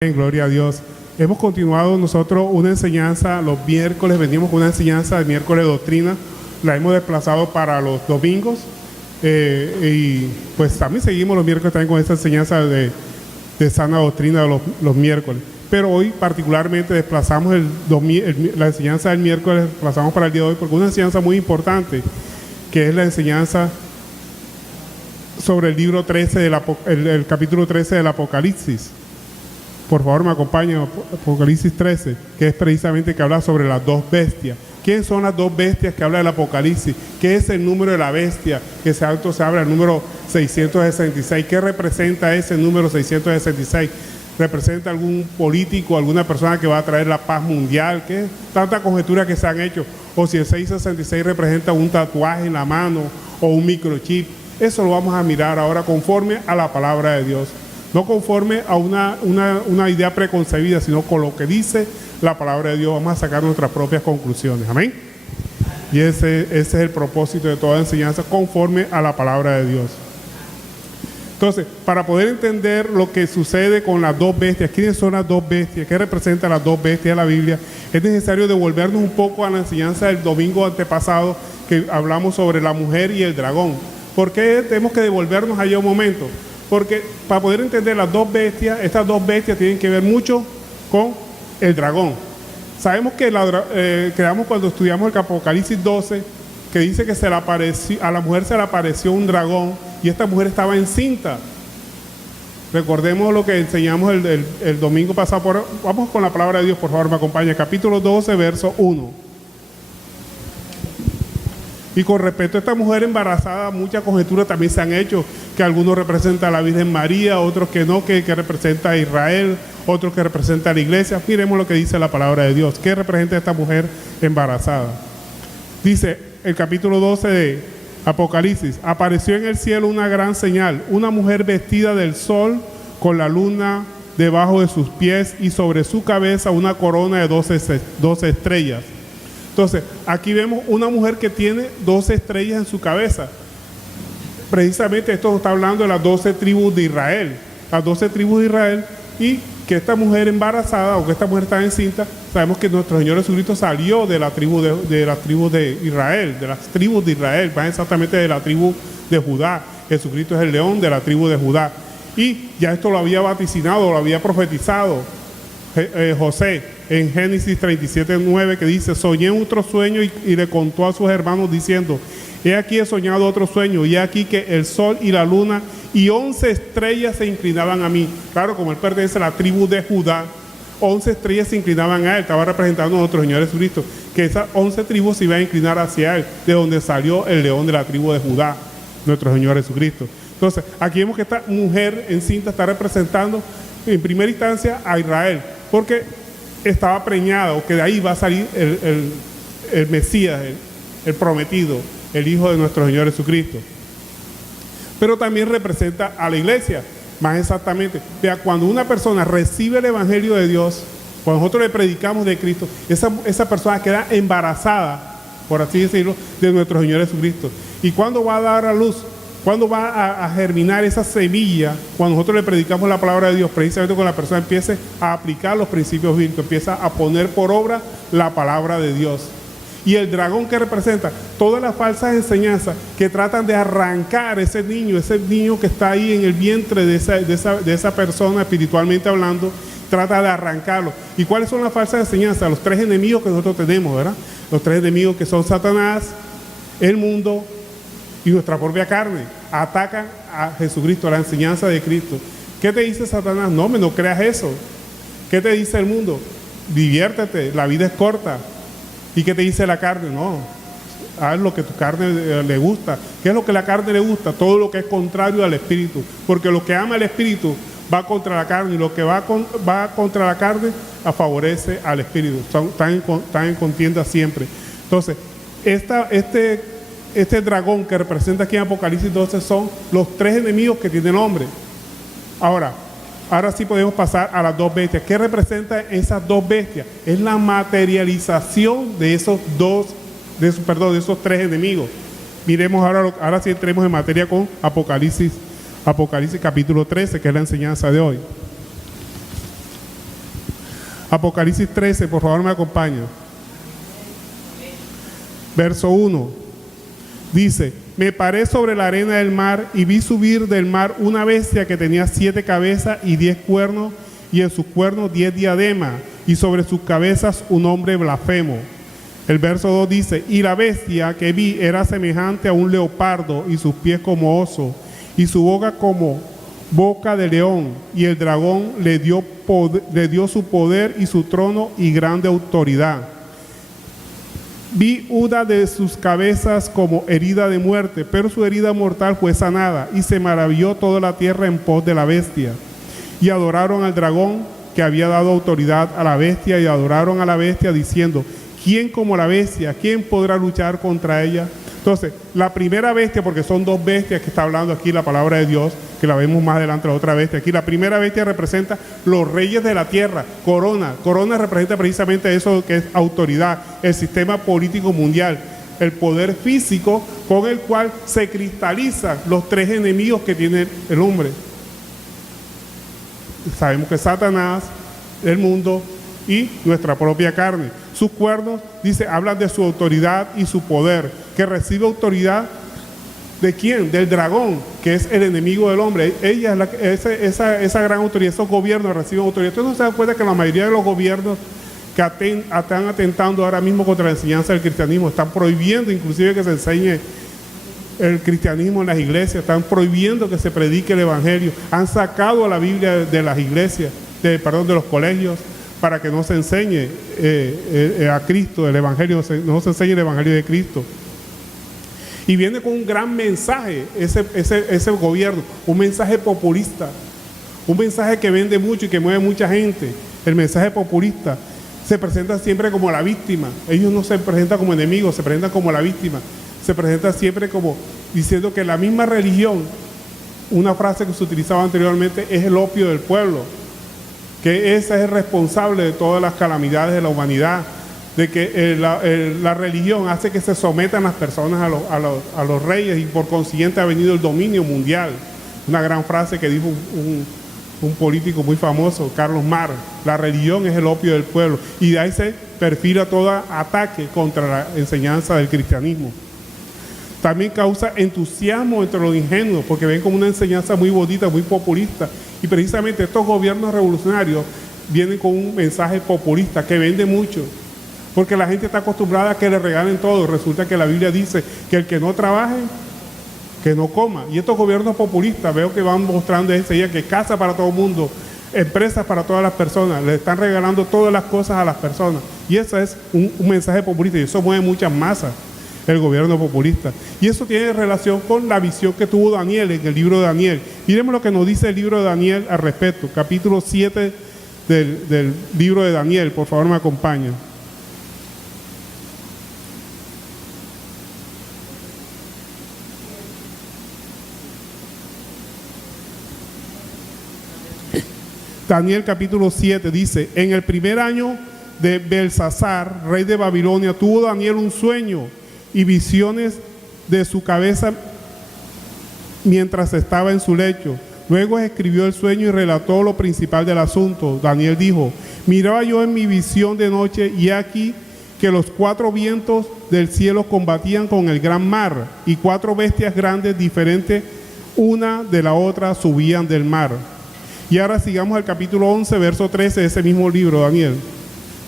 Gloria a Dios. Hemos continuado nosotros una enseñanza los miércoles, venimos con una enseñanza de miércoles de doctrina, la hemos desplazado para los domingos y pues también seguimos los miércoles también con esta enseñanza de sana doctrina de los miércoles. Pero hoy particularmente desplazamos la enseñanza del miércoles, desplazamos para el día de hoy porque es una enseñanza muy importante, que es la enseñanza sobre el libro 13, el capítulo 13 del Apocalipsis. Por favor, me acompañen, Apocalipsis 13, que es precisamente que habla sobre las dos bestias. ¿Quiénes son las dos bestias que habla el Apocalipsis? ¿Qué es el número de la bestia? Que se habla el número 666. ¿Qué representa ese número 666? ¿Representa algún político, alguna persona que va a traer la paz mundial? ¿Qué tanta conjetura que se han hecho? O si el 666 representa un tatuaje en la mano o un microchip. Eso lo vamos a mirar ahora conforme a la palabra de Dios. No conforme a una idea preconcebida, sino con lo que dice la palabra de Dios. Vamos a sacar nuestras propias conclusiones. Amén. Y ese es el propósito de toda enseñanza, conforme a la palabra de Dios. Entonces, para poder entender lo que sucede con las dos bestias, quiénes son las dos bestias, qué representan las dos bestias de la Biblia, es necesario devolvernos un poco a la enseñanza del domingo antepasado, que hablamos sobre la mujer y el dragón. ¿Por qué tenemos que devolvernos allá un momento? Porque para poder entender las dos bestias, estas dos bestias tienen que ver mucho con el dragón. Sabemos que quedamos cuando estudiamos el Apocalipsis 12, que dice que a la mujer se le apareció un dragón y esta mujer estaba encinta. Recordemos lo que enseñamos el domingo pasado. Vamos con la palabra de Dios, por favor, me acompaña. Capítulo 12, verso 1. Y con respecto a esta mujer embarazada, muchas conjeturas también se han hecho, que algunos representan a la Virgen María, otros que no, que representa a Israel, otros que representa a la iglesia. Miremos lo que dice la palabra de Dios. ¿Qué representa esta mujer embarazada? Dice el capítulo 12 de Apocalipsis: apareció en el cielo una gran señal, una mujer vestida del sol, con la luna debajo de sus pies y sobre su cabeza una corona de 12 estrellas. Entonces, aquí vemos una mujer que tiene 12 estrellas en su cabeza. Precisamente esto está hablando de las 12 tribus de Israel. Las 12 tribus de Israel, y que esta mujer embarazada o que esta mujer está encinta, sabemos que nuestro Señor Jesucristo salió de las tribus de Israel, de las tribus de Israel, más exactamente de la tribu de Judá. Jesucristo es el león de la tribu de Judá. Y ya esto lo había vaticinado, lo había profetizado José en Génesis 37:9, que dice: soñé otro sueño y le contó a sus hermanos diciendo: he aquí he soñado otro sueño, y he aquí que el sol y la luna y 11 estrellas se inclinaban a mí. Claro, como él pertenece a la tribu de Judá, 11 estrellas se inclinaban a él. Estaba representando a nuestro Señor Jesucristo, que esas 11 tribus se iban a inclinar hacia él, de donde salió el león de la tribu de Judá, nuestro Señor Jesucristo. Entonces, aquí vemos que esta mujer encinta está representando en primera instancia a Israel, porque estaba preñada, o que de ahí va a salir el Mesías, el prometido, el Hijo de nuestro Señor Jesucristo. Pero también representa a la iglesia, más exactamente. Vea, cuando una persona recibe el Evangelio de Dios, cuando nosotros le predicamos de Cristo, esa persona queda embarazada, por así decirlo, de nuestro Señor Jesucristo. ¿Y cuándo va a dar a luz? ¿Cuándo va a germinar esa semilla? Cuando nosotros le predicamos la palabra de Dios, precisamente cuando la persona empiece a aplicar los principios bíblicos, empieza a poner por obra la palabra de Dios. Y el dragón, que representa todas las falsas enseñanzas que tratan de arrancar ese niño que está ahí en el vientre de esa persona, espiritualmente hablando, trata de arrancarlo. ¿Y cuáles son las falsas enseñanzas? Los tres enemigos que nosotros tenemos, ¿verdad? Los tres enemigos, que son Satanás, el mundo y nuestra propia carne. Atacan a Jesucristo, a la enseñanza de Cristo. ¿Qué te dice Satanás? No creas eso. ¿Qué te dice el mundo? Diviértete, la vida es corta. ¿Y qué te dice la carne? No, haz lo que tu carne le gusta. ¿Qué es lo que la carne le gusta? Todo lo que es contrario al espíritu. Porque lo que ama el espíritu va contra la carne, y lo que va contra la carne favorece al espíritu. Están en contienda siempre. Entonces, este dragón que representa aquí en Apocalipsis 12 son los tres enemigos que tiene el hombre. Ahora sí podemos pasar a las dos bestias. ¿Qué representan esas dos bestias? Es la materialización de esos tres enemigos. Miremos ahora sí entremos en materia con Apocalipsis capítulo 13, que es la enseñanza de hoy. Apocalipsis 13, por favor me acompaña. Verso 1. Dice: me paré sobre la arena del mar y vi subir del mar una bestia que tenía 7 cabezas y 10 cuernos, y en sus cuernos 10 diademas, y sobre sus cabezas un hombre blasfemo. El verso 2 dice: y la bestia que vi era semejante a un leopardo, y sus pies como oso, y su boca como boca de león, y el dragón le dio su poder y su trono y grande autoridad. Vi una de sus cabezas como herida de muerte, pero su herida mortal fue sanada, y se maravilló toda la tierra en pos de la bestia. Y adoraron al dragón que había dado autoridad a la bestia, y adoraron a la bestia diciendo: ¿quién como la bestia? ¿Quién podrá luchar contra ella? Entonces, la primera bestia, porque son 2 bestias que está hablando aquí la palabra de Dios, que la vemos más adelante, la otra bestia. Aquí la primera bestia representa los reyes de la tierra. Corona representa precisamente eso que es autoridad, el sistema político mundial, el poder físico con el cual se cristalizan los 3 enemigos que tiene el hombre. Sabemos que Satanás, el mundo y nuestra propia carne. Sus cuernos, dice, hablan de su autoridad y su poder, que recibe autoridad ¿de quién? Del dragón, que es el enemigo del hombre. Ella es esa gran autoridad, esos gobiernos reciben autoridad. Ustedes no se dan cuenta que la mayoría de los gobiernos que están atentando ahora mismo contra la enseñanza del cristianismo, están prohibiendo inclusive que se enseñe el cristianismo en las iglesias, están prohibiendo que se predique el evangelio, han sacado a la Biblia de las iglesias, de los colegios, para que no se enseñe a Cristo, el evangelio, no se enseñe el evangelio de Cristo. Y viene con un gran mensaje ese gobierno, un mensaje populista, un mensaje que vende mucho y que mueve mucha gente. El mensaje populista se presenta siempre como la víctima. Ellos no se presentan como enemigos, se presentan como la víctima. Se presenta siempre como diciendo que la misma religión, una frase que se utilizaba anteriormente, es el opio del pueblo, que esa es el responsable de todas las calamidades de la humanidad, de que la religión hace que se sometan las personas a los reyes, y por consiguiente ha venido el dominio mundial. Una gran frase que dijo un político muy famoso, Carlos Marx: la religión es el opio del pueblo, y de ahí se perfila todo ataque contra la enseñanza del cristianismo. También causa entusiasmo entre los ingenuos, porque ven como una enseñanza muy bonita, muy populista, y precisamente estos gobiernos revolucionarios vienen con un mensaje populista que vende mucho, porque la gente está acostumbrada a que le regalen todo. Resulta que la Biblia dice que el que no trabaje, que no coma. Y estos gobiernos populistas veo que van mostrando enseguida que casa para todo el mundo, empresas para todas las personas, le están regalando todas las cosas a las personas, y ese es un mensaje populista, y eso mueve muchas masas, el gobierno populista. Y eso tiene relación con la visión que tuvo Daniel en el libro de Daniel. Miremos lo que nos dice el libro de Daniel al respecto, capítulo 7 del libro de Daniel. Por favor, me acompaña. Daniel capítulo 7 dice: en el primer año de Belsasar, rey de Babilonia, tuvo Daniel un sueño y visiones de su cabeza mientras estaba en su lecho. Luego escribió el sueño y relató lo principal del asunto. Daniel dijo: miraba yo en mi visión de noche, y aquí que los 4 vientos del cielo combatían con el gran mar, y 4 bestias grandes diferentes una de la otra subían del mar. Y ahora sigamos al capítulo 11, verso 13 de ese mismo libro, Daniel.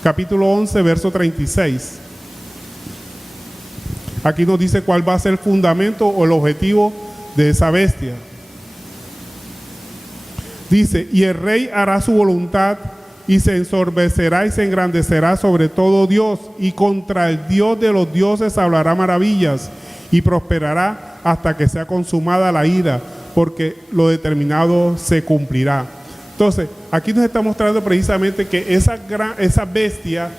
Capítulo 11, verso 36. Aquí nos dice cuál va a ser el fundamento o el objetivo de esa bestia. Dice: y el rey hará su voluntad, y se ensorbecerá y se engrandecerá sobre todo Dios, y contra el Dios de los dioses hablará maravillas, y prosperará hasta que sea consumada la ira, porque lo determinado se cumplirá. Entonces, aquí nos está mostrando precisamente que esa bestia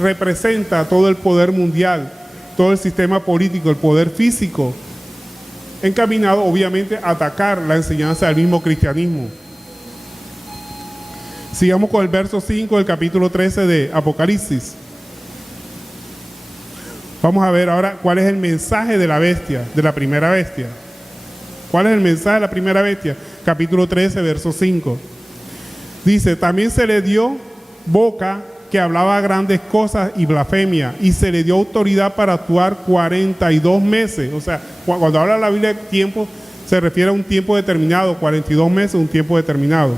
representa todo el poder mundial, todo el sistema político, el poder físico, encaminado obviamente a atacar la enseñanza del mismo cristianismo. Sigamos con el verso 5 del capítulo 13 de Apocalipsis. Vamos a ver ahora cuál es el mensaje de la bestia, de la primera bestia. ¿Cuál es el mensaje de la primera bestia? Capítulo 13, verso 5. Dice: también se le dio boca que hablaba grandes cosas y blasfemia, y se le dio autoridad para actuar 42 meses. O sea, cuando habla la Biblia de tiempo, se refiere a un tiempo determinado, 42 meses, un tiempo determinado.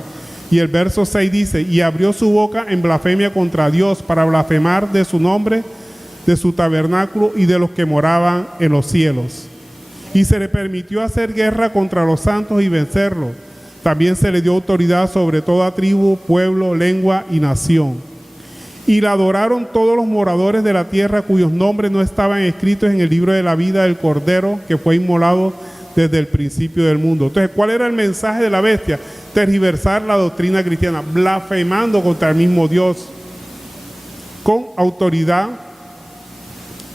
Y el verso 6 dice, y abrió su boca en blasfemia contra Dios para blasfemar de su nombre, de su tabernáculo y de los que moraban en los cielos. Y se le permitió hacer guerra contra los santos y vencerlos. También se le dio autoridad sobre toda tribu, pueblo, lengua y nación. Y la adoraron todos los moradores de la tierra cuyos nombres no estaban escritos en el libro de la vida del Cordero que fue inmolado desde el principio del mundo. Entonces, ¿cuál era el mensaje de la bestia? Tergiversar la doctrina cristiana, blasfemando contra el mismo Dios, con autoridad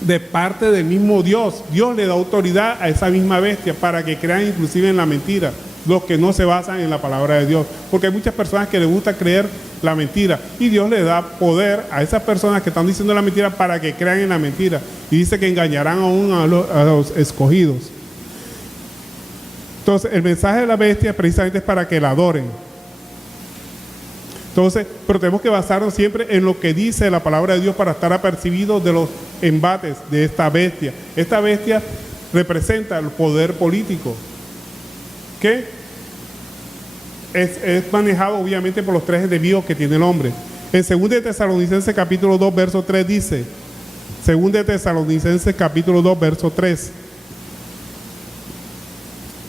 de parte del mismo Dios. Dios le da autoridad a esa misma bestia para que crean inclusive en la mentira, los que no se basan en la palabra de Dios, porque hay muchas personas que les gusta creer la mentira, y Dios le da poder a esas personas que están diciendo la mentira para que crean en la mentira, y dice que engañarán aún a los escogidos. Entonces, el mensaje de la bestia precisamente es para que la adoren. Entonces, pero tenemos que basarnos siempre en lo que dice la palabra de Dios para estar apercibidos de los embates de esta bestia. Esta bestia representa el poder político, que es manejado obviamente por los tres enemigos que tiene el hombre. En 2 de Tesalonicenses capítulo 2, verso 3 dice, 2 de Tesalonicenses capítulo 2, verso 3,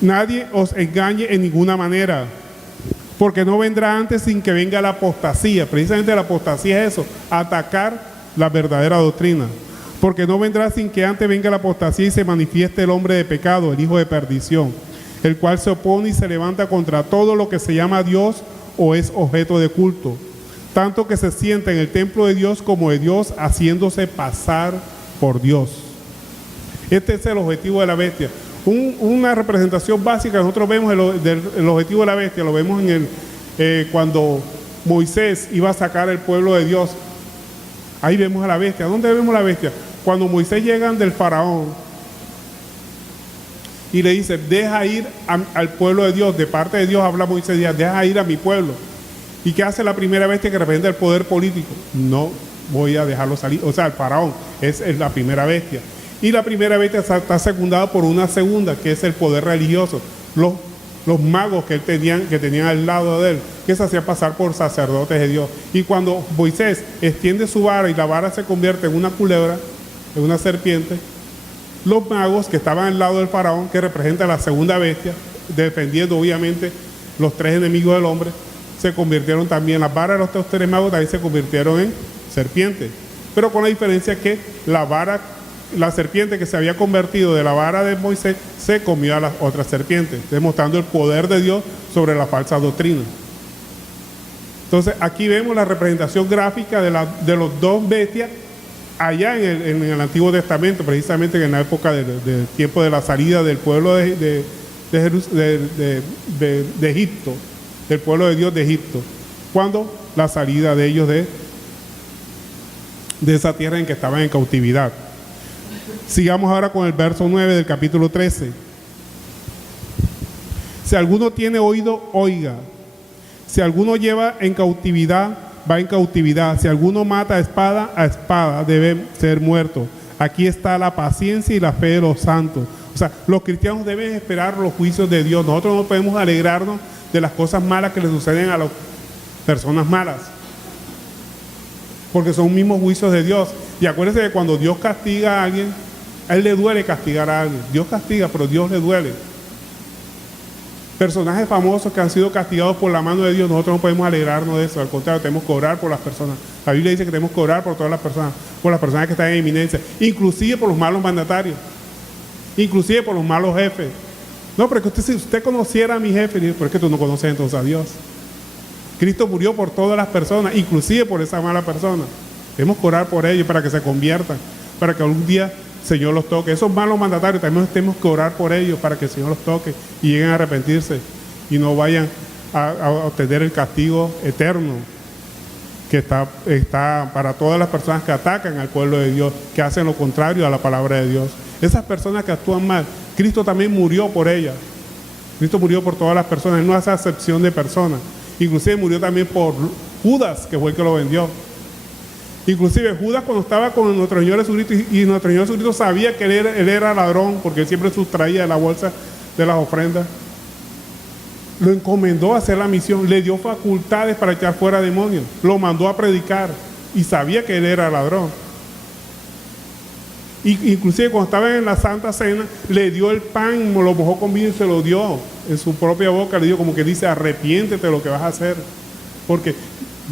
nadie os engañe en ninguna manera, porque no vendrá antes sin que venga la apostasía. Precisamente la apostasía es eso, atacar la verdadera doctrina. Porque no vendrá sin que antes venga la apostasía y se manifieste el hombre de pecado, el hijo de perdición, el cual se opone y se levanta contra todo lo que se llama Dios o es objeto de culto, tanto que se sienta en el templo de Dios como de Dios, haciéndose pasar por Dios. Este es el objetivo de la bestia. Una representación básica nosotros vemos el objetivo de la bestia, lo vemos en cuando Moisés iba a sacar el pueblo de Dios. Ahí vemos a la bestia. ¿Dónde vemos la bestia? Cuando Moisés llega del faraón y le dice, deja ir al pueblo de Dios. De parte de Dios habla Moisés, deja ir a mi pueblo. ¿Y qué hace la primera bestia que representa el poder político? No voy a dejarlo salir. O sea, el faraón es la primera bestia. Y la primera bestia está secundada por una segunda, que es el poder religioso. Los magos que tenían al lado de él, que se hacían pasar por sacerdotes de Dios. Y cuando Moisés extiende su vara y la vara se convierte en una culebra, en una serpiente, los magos que estaban al lado del faraón, que representa la segunda bestia, defendiendo obviamente los tres enemigos del hombre, se convirtieron también, las varas de los tres magos también se convirtieron en serpientes. Pero con la diferencia que la serpiente que se había convertido de la vara de Moisés se comió a las otras serpientes, demostrando el poder de Dios sobre la falsa doctrina. Entonces aquí vemos la representación gráfica de los dos bestias allá en el Antiguo Testamento, precisamente en la época del tiempo de la salida del pueblo de Egipto, del pueblo de Dios de Egipto, cuando la salida de ellos de esa tierra en que estaban en cautividad. Sigamos ahora con el verso 9 del capítulo 13. Si alguno tiene oído, oiga. Si alguno lleva en cautividad, va en cautividad. Si alguno mata a espada debe ser muerto. Aquí está la paciencia y la fe de los santos. O sea, los cristianos deben esperar los juicios de Dios. Nosotros no podemos alegrarnos de las cosas malas que le suceden a las personas malas, porque son mismos juicios de Dios. Y acuérdense que cuando Dios castiga a alguien, a él le duele castigar a alguien. Dios castiga, pero Dios le duele. Personajes famosos que han sido castigados por la mano de Dios, nosotros no podemos alegrarnos de eso. Al contrario, tenemos que orar por las personas. La Biblia dice que tenemos que orar por todas las personas, por las personas que están en eminencia, inclusive por los malos mandatarios, inclusive por los malos jefes. No, pero que si usted conociera a mi jefe, pero es que tú no conoces entonces a Dios. Cristo murió por todas las personas, inclusive por esa mala persona. Tenemos que orar por ellos para que se conviertan, para que algún día el Señor los toque. Esos malos mandatarios también tenemos que orar por ellos para que el Señor los toque y lleguen a arrepentirse y no vayan a obtener el castigo eterno que está para todas las personas que atacan al pueblo de Dios, que hacen lo contrario a la palabra de Dios. Esas personas que actúan mal, Cristo también murió por ellas. Cristo murió por todas las personas, Él no hace acepción de personas. Inclusive murió también por Judas, que fue el que lo vendió. Inclusive Judas, cuando estaba con nuestro Señor Jesucristo, y nuestro Señor Jesucristo sabía que él era ladrón, porque él siempre sustraía de la bolsa de las ofrendas, lo encomendó a hacer la misión, le dio facultades para echar fuera demonios, lo mandó a predicar y sabía que él era ladrón. Y inclusive cuando estaba en la Santa Cena, le dio el pan, lo mojó con vino y se lo dio en su propia boca, le dio como que dice, arrepiéntete de lo que vas a hacer, porque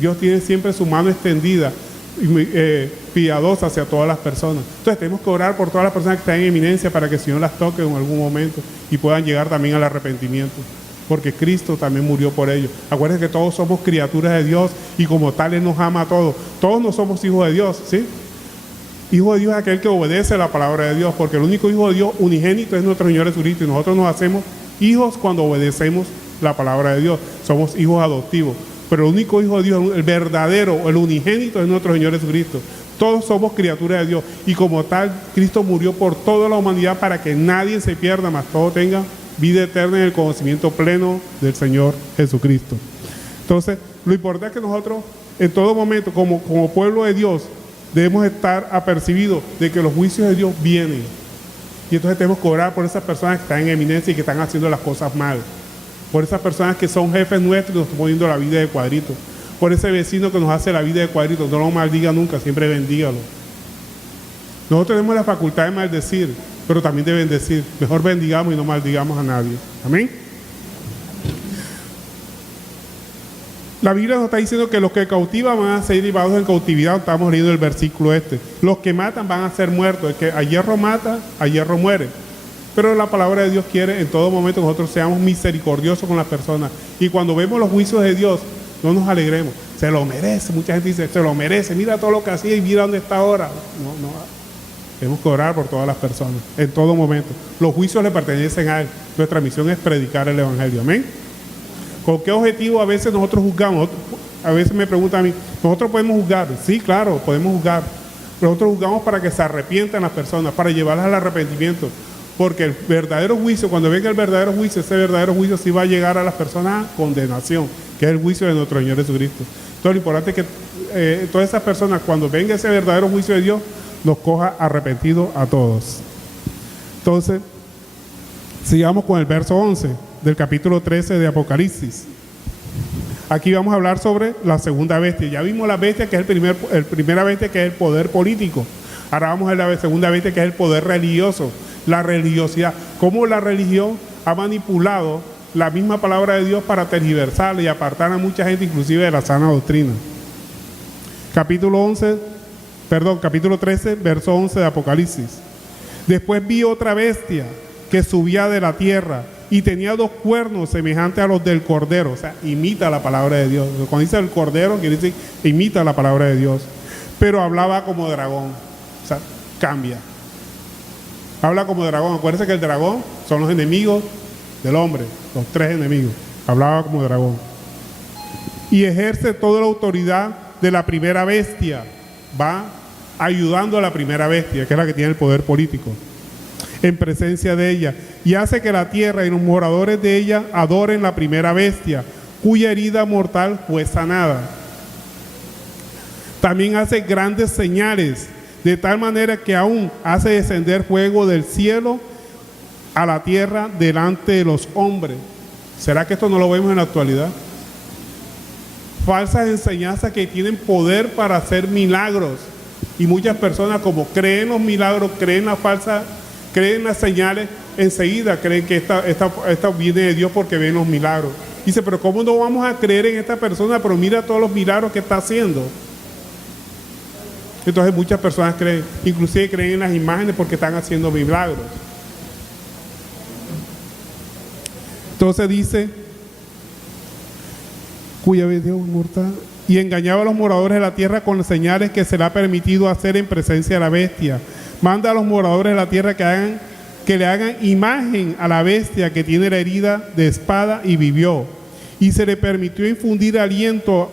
Dios tiene siempre su mano extendida y piadosa hacia todas las personas. Entonces tenemos que orar por todas las personas que están en eminencia para que el Señor las toque en algún momento y puedan llegar también al arrepentimiento, porque Cristo también murió por ellos. Acuérdense que todos somos criaturas de Dios y como tal Él nos ama a todos. Todos no somos hijos de Dios, ¿sí? Hijo de Dios es aquel que obedece la palabra de Dios, porque el único hijo de Dios unigénito es nuestro Señor Jesucristo, y nosotros nos hacemos hijos cuando obedecemos la palabra de Dios. Somos hijos adoptivos, pero el único hijo de Dios, el verdadero, el unigénito es nuestro Señor Jesucristo. Todos somos criaturas de Dios y como tal Cristo murió por toda la humanidad para que nadie se pierda, mas todo tenga vida eterna en el conocimiento pleno del Señor Jesucristo. Entonces, lo importante es que nosotros en todo momento, como pueblo de Dios, debemos estar apercibidos de que los juicios de Dios vienen. Y entonces tenemos que orar por esas personas que están en eminencia y que están haciendo las cosas mal. Por esas personas que son jefes nuestros y nos están poniendo la vida de cuadrito. Por ese vecino que nos hace la vida de cuadrito. No lo maldiga nunca, siempre bendígalo. Nosotros tenemos la facultad de maldecir, pero también de bendecir. Mejor bendigamos y no maldigamos a nadie. Amén. La Biblia nos está diciendo que los que cautivan van a ser llevados en cautividad. Estamos leyendo el versículo este. Los que matan van a ser muertos. El que a hierro mata, a hierro muere. Pero la palabra de Dios quiere en todo momento que nosotros seamos misericordiosos con las personas. Y cuando vemos los juicios de Dios, no nos alegremos. Se lo merece. Mucha gente dice, se lo merece. Mira todo lo que hacía y mira dónde está ahora. No. Tenemos que orar por todas las personas, en todo momento. Los juicios le pertenecen a Él. Nuestra misión es predicar el Evangelio. Amén. ¿Con qué objetivo a veces nosotros juzgamos? A veces me preguntan a mí, ¿nosotros podemos juzgar? Sí, claro, podemos juzgar. Pero nosotros juzgamos para que se arrepientan las personas, para llevarlas al arrepentimiento. Porque el verdadero juicio, cuando venga el verdadero juicio, ese verdadero juicio sí va a llegar a las personas a condenación, que es el juicio de nuestro Señor Jesucristo. Entonces lo importante es que todas esas personas, cuando venga ese verdadero juicio de Dios, nos coja arrepentidos a todos. Entonces, sigamos con el verso 11 del capítulo 13 de Apocalipsis. Aquí vamos a hablar sobre la segunda bestia. Ya vimos la bestia, que es el primera bestia, que es el poder político. Ahora vamos a la segunda bestia, que es el poder religioso, la religiosidad. Cómo la religión ha manipulado la misma palabra de Dios para tergiversarla y apartar a mucha gente, inclusive de la sana doctrina. Capítulo 13, verso 11 de Apocalipsis. Después vi otra bestia que subía de la tierra y tenía 2 cuernos semejantes a los del cordero. O sea, imita la palabra de Dios. Cuando dice el cordero, quiere decir imita la palabra de Dios. Pero hablaba como dragón. O sea, cambia. Habla como dragón. Acuérdense que el dragón son los enemigos del hombre. Los 3 enemigos. Hablaba como dragón. Y ejerce toda la autoridad de la primera bestia. Va ayudando a la primera bestia, que es la que tiene el poder político, en presencia de ella, y hace que la tierra y los moradores de ella adoren la primera bestia, cuya herida mortal fue sanada. También hace grandes señales, de tal manera que aún hace descender fuego del cielo a la tierra delante de los hombres. ¿Será que esto no lo vemos en la actualidad? Falsas enseñanzas que tienen poder para hacer milagros, y muchas personas, como creen los milagros, creen las señales, enseguida creen que esta viene de Dios porque ven los milagros. Dice, pero ¿cómo no vamos a creer en esta persona? Pero mira todos los milagros que está haciendo. Entonces muchas personas creen, inclusive creen en las imágenes porque están haciendo milagros. Entonces dice, cuya Dios mortal, y engañaba a los moradores de la tierra con las señales que se le ha permitido hacer en presencia de la bestia. Manda a los moradores de la tierra que le hagan imagen a la bestia que tiene la herida de espada y vivió. Y se le permitió infundir aliento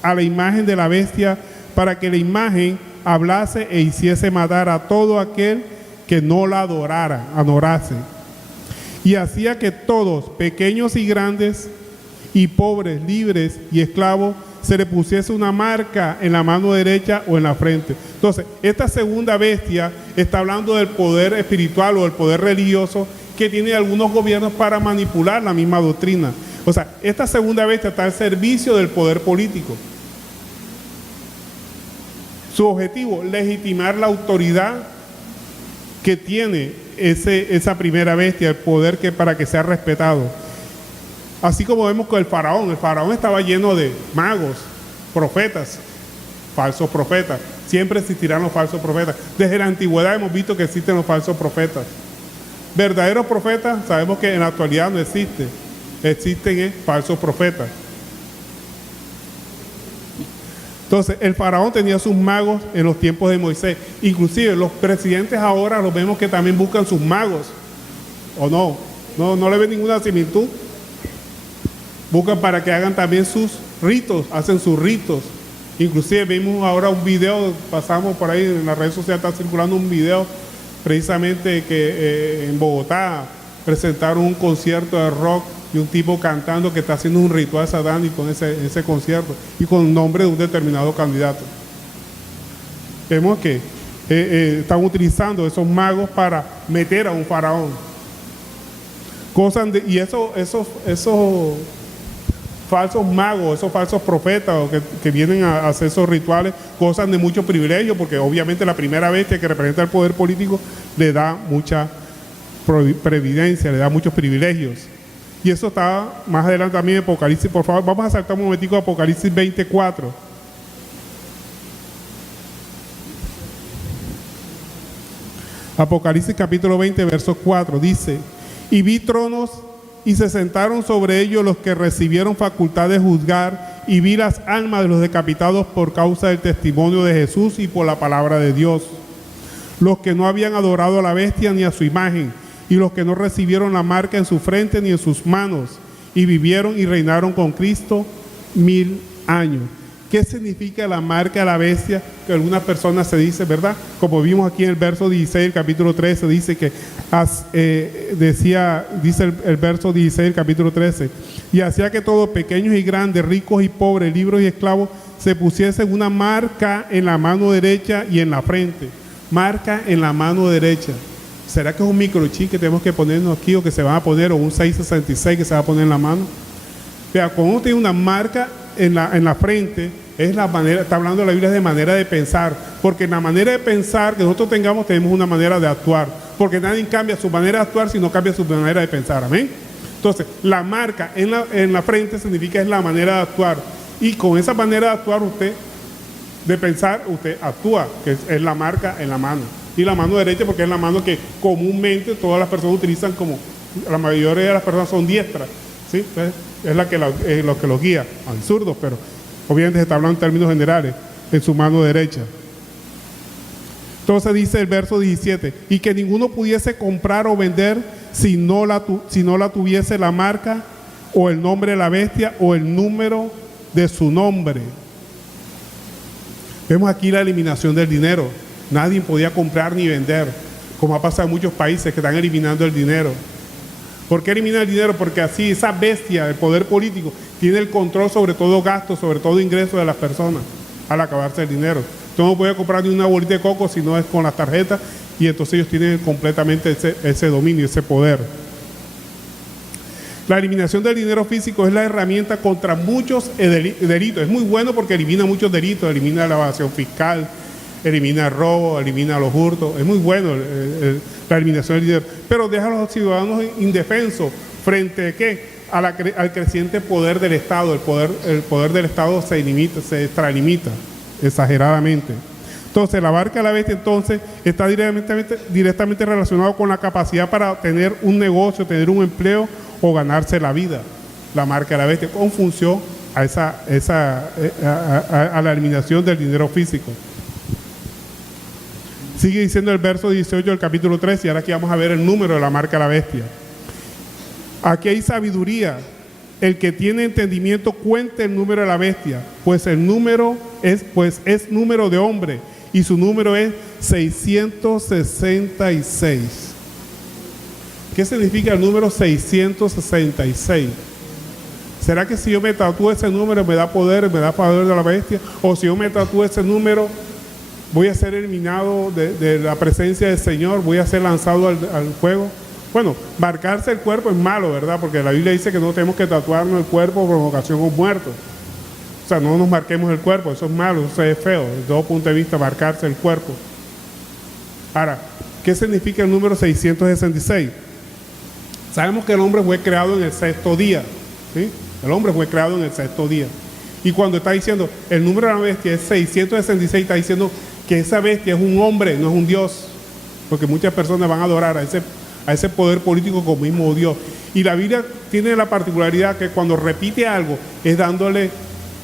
a la imagen de la bestia para que la imagen hablase e hiciese matar a todo aquel que no la adorase. Y hacía que todos, pequeños y grandes, y pobres, libres y esclavos, se le pusiese una marca en la mano derecha o en la frente. Entonces, esta segunda bestia está hablando del poder espiritual o del poder religioso que tienen algunos gobiernos para manipular la misma doctrina. O sea, esta segunda bestia está al servicio del poder político. Su objetivo, legitimar la autoridad que tiene esa primera bestia, el poder para que sea respetado. Así como vemos con el faraón estaba lleno de magos, profetas, falsos profetas. Siempre existirán los falsos profetas. Desde la antigüedad hemos visto que existen los falsos profetas. Verdaderos profetas sabemos que en la actualidad no existen. Existen falsos profetas. Entonces, el faraón tenía sus magos en los tiempos de Moisés. Inclusive los presidentes ahora los vemos que también buscan sus magos. ¿O no? No le ven ninguna similitud. Buscan para que hagan también sus ritos, hacen sus ritos. Inclusive vimos ahora un video, pasamos por ahí en las redes sociales, está circulando un video precisamente que en Bogotá presentaron un concierto de rock y un tipo cantando que está haciendo un ritual satánico en ese concierto y con el nombre de un determinado candidato. Vemos que están utilizando esos magos para meter a un faraón. Y esos falsos magos, esos falsos profetas que vienen a hacer esos rituales, gozan de mucho privilegio, porque obviamente la primera bestia que representa el poder político le da mucha previdencia, le da muchos privilegios. Y eso está más adelante también en Apocalipsis. Por favor, vamos a saltar un momentico a Apocalipsis 24. Apocalipsis capítulo 20, verso 4, dice: y vi tronos y se sentaron sobre ellos los que recibieron facultad de juzgar, y vi las almas de los decapitados por causa del testimonio de Jesús y por la palabra de Dios, los que no habían adorado a la bestia ni a su imagen, y los que no recibieron la marca en su frente ni en sus manos, y vivieron y reinaron con Cristo 1000 años. ¿Qué significa la marca de la bestia? Que algunas personas se dice, ¿verdad? Como vimos aquí en el verso 16, el capítulo 13, dice que, dice el verso 16, el capítulo 13, y hacía que todos, pequeños y grandes, ricos y pobres, libres y esclavos, se pusiesen una marca en la mano derecha y en la frente. Marca en la mano derecha. ¿Será que es un microchip que tenemos que ponernos aquí o que se van a poner, o un 666 que se va a poner en la mano? Vea, cuando uno tiene una marca en la frente, es la manera, está hablando la Biblia de manera de pensar, porque en la manera de pensar que nosotros tenemos una manera de actuar, porque nadie cambia su manera de actuar si no cambia su manera de pensar, amén. Entonces, la marca en la frente significa es la manera de actuar, y con esa manera de actuar de pensar, usted actúa, que es la marca en la mano, y la mano derecha porque es la mano que comúnmente todas las personas utilizan, como la mayoría de las personas son diestras, ¿sí? Entonces, es lo que los guía, son zurdos, pero obviamente se está hablando en términos generales, en su mano derecha. Entonces dice el verso 17, y que ninguno pudiese comprar o vender si no la tuviese la marca o el nombre de la bestia o el número de su nombre. Vemos aquí la eliminación del dinero. Nadie podía comprar ni vender, como ha pasado en muchos países que están eliminando el dinero. ¿Por qué eliminar el dinero? Porque así esa bestia, el poder político, tiene el control sobre todo gasto, sobre todo ingreso de las personas al acabarse el dinero. Tú no puedes comprar ni una bolita de coco si no es con las tarjetas, y entonces ellos tienen completamente ese dominio, ese poder. La eliminación del dinero físico es la herramienta contra muchos delitos. Es muy bueno porque elimina muchos delitos, elimina la evasión fiscal, elimina el robo, elimina los hurtos. Es muy bueno la eliminación del dinero, pero deja a los ciudadanos indefensos frente a ¿qué? Al creciente poder del Estado. El poder del Estado se extralimita exageradamente. Entonces, la marca de la bestia entonces está directamente relacionado con la capacidad para tener un negocio, tener un empleo o ganarse la vida. La marca de la bestia con función a la eliminación del dinero físico. Sigue diciendo el verso 18 del capítulo 13, y ahora aquí vamos a ver el número de la marca de la bestia. Aquí hay sabiduría. El que tiene entendimiento cuente el número de la bestia, pues es número de hombre, y su número es 666. ¿Qué significa el número 666? ¿Será que si yo me tatúo ese número me da poder de la bestia? ¿O si yo me tatúo ese número voy a ser eliminado de la presencia del Señor? ¿Voy a ser lanzado al fuego? Bueno, marcarse el cuerpo es malo, ¿verdad? Porque la Biblia dice que no tenemos que tatuarnos el cuerpo por provocación o muertos. O sea, no nos marquemos el cuerpo, eso es malo, eso es feo, desde todo punto de vista, marcarse el cuerpo. Ahora, ¿qué significa el número 666? Sabemos que el hombre fue creado en el sexto día, ¿sí? El hombre fue creado en el sexto día. Y cuando está diciendo el número de la bestia es 666, está diciendo que esa bestia es un hombre, no es un Dios. Porque muchas personas van a adorar a ese poder político como mismo Dios. Y la Biblia tiene la particularidad que cuando repite algo es dándole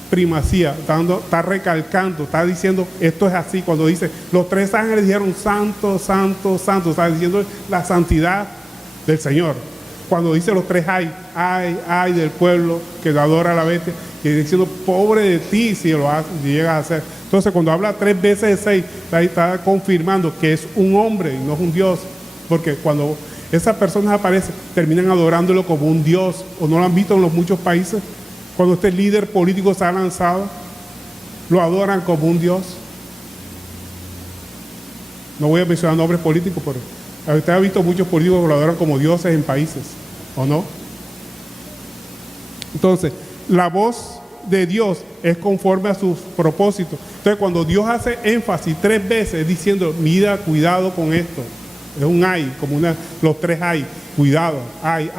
primacía, está recalcando, está diciendo esto es así. Cuando dice los tres ángeles dijeron santo, santo, santo, está diciendo la santidad del Señor. Cuando dice los tres ay del pueblo que adora a la bestia, que diciendo pobre de ti si llegas a hacer. Entonces cuando habla 3 veces de 6, está confirmando que es un hombre y no es un Dios, porque cuando esas personas aparecen terminan adorándolo como un Dios. ¿O no lo han visto en los muchos países? Cuando este líder político se ha lanzado, lo adoran como un Dios. No voy a mencionar nombres políticos, pero usted ha visto muchos políticos que lo adoran como dioses en países, ¿o no? Entonces, la voz de Dios es conforme a sus propósitos. Entonces, cuando Dios hace énfasis 3 veces diciendo, mira, cuidado con esto, es un ay, como los 3 ay, cuidado, ay.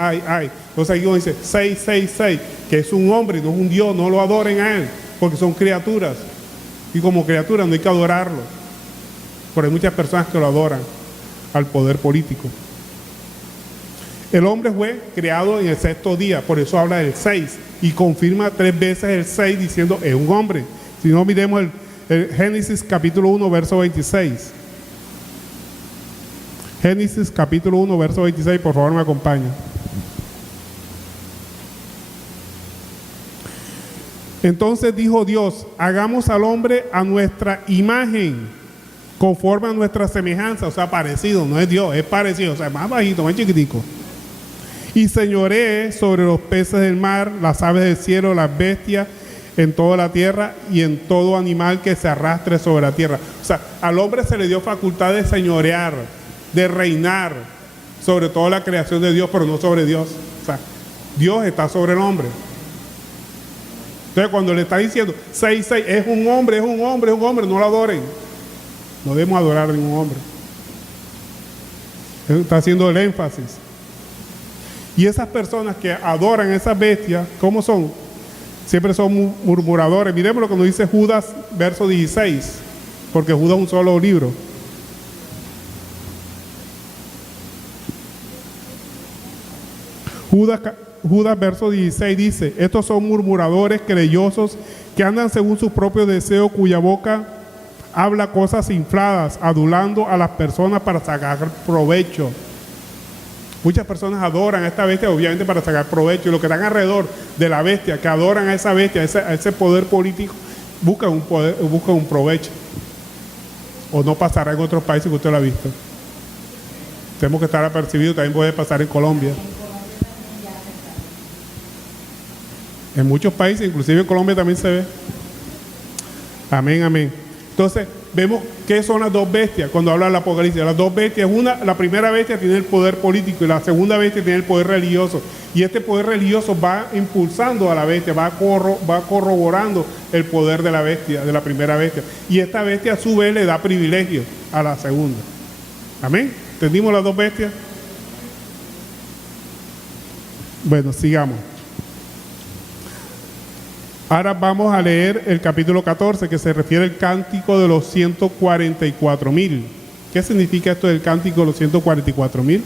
Entonces ahí dice 666, que es un hombre, no es un Dios, no lo adoren a él, porque son criaturas. Y como criaturas no hay que adorarlo. Pero hay muchas personas que lo adoran al poder político. El hombre fue creado en el sexto día, por eso habla del 6 y confirma 3 veces el 6 diciendo es un hombre. Si no, miremos el Génesis capítulo 1 verso 26. Génesis capítulo 1 verso 26, por favor me acompaña. Entonces dijo Dios, hagamos al hombre a nuestra imagen, conforme a nuestra semejanza, o sea, parecido, no es Dios, es parecido, o sea, más bajito, más chiquitico. Y señoree sobre los peces del mar, las aves del cielo, las bestias, en toda la tierra y en todo animal que se arrastre sobre la tierra. O sea, al hombre se le dio facultad de señorear, de reinar sobre toda la creación de Dios, pero no sobre Dios. O sea, Dios está sobre el hombre. Entonces, cuando le está diciendo 6, es un hombre, no lo adoren. No debemos adorar a ningún hombre. Está haciendo el énfasis. Y esas personas que adoran a esas bestias, ¿cómo son? Siempre son murmuradores. Miremos lo que nos dice Judas, verso 16, porque Judas es un solo libro. Judas, verso 16 dice, estos son murmuradores, querellosos, que andan según sus propios deseos, cuya boca habla cosas infladas, adulando a las personas para sacar provecho. Muchas personas adoran a esta bestia, obviamente para sacar provecho, y los que están alrededor de la bestia, que adoran a esa bestia, a ese poder político, buscan un provecho. O no pasará en otros países que usted lo ha visto. Tenemos que estar apercibidos, también puede pasar en Colombia. En muchos países, inclusive en Colombia también se ve. Amén, amén. Entonces, vemos qué son las dos bestias cuando habla del Apocalipsis. Las dos bestias, la primera bestia tiene el poder político y la segunda bestia tiene el poder religioso. Y este poder religioso va impulsando a la bestia, va corroborando el poder de la bestia, de la primera bestia. Y esta bestia a su vez le da privilegio a la segunda. Amén. ¿Entendimos las dos bestias? Bueno, sigamos. Ahora vamos a leer el capítulo 14, que se refiere al cántico de los 144,000. ¿Qué significa esto del cántico de los 144,000?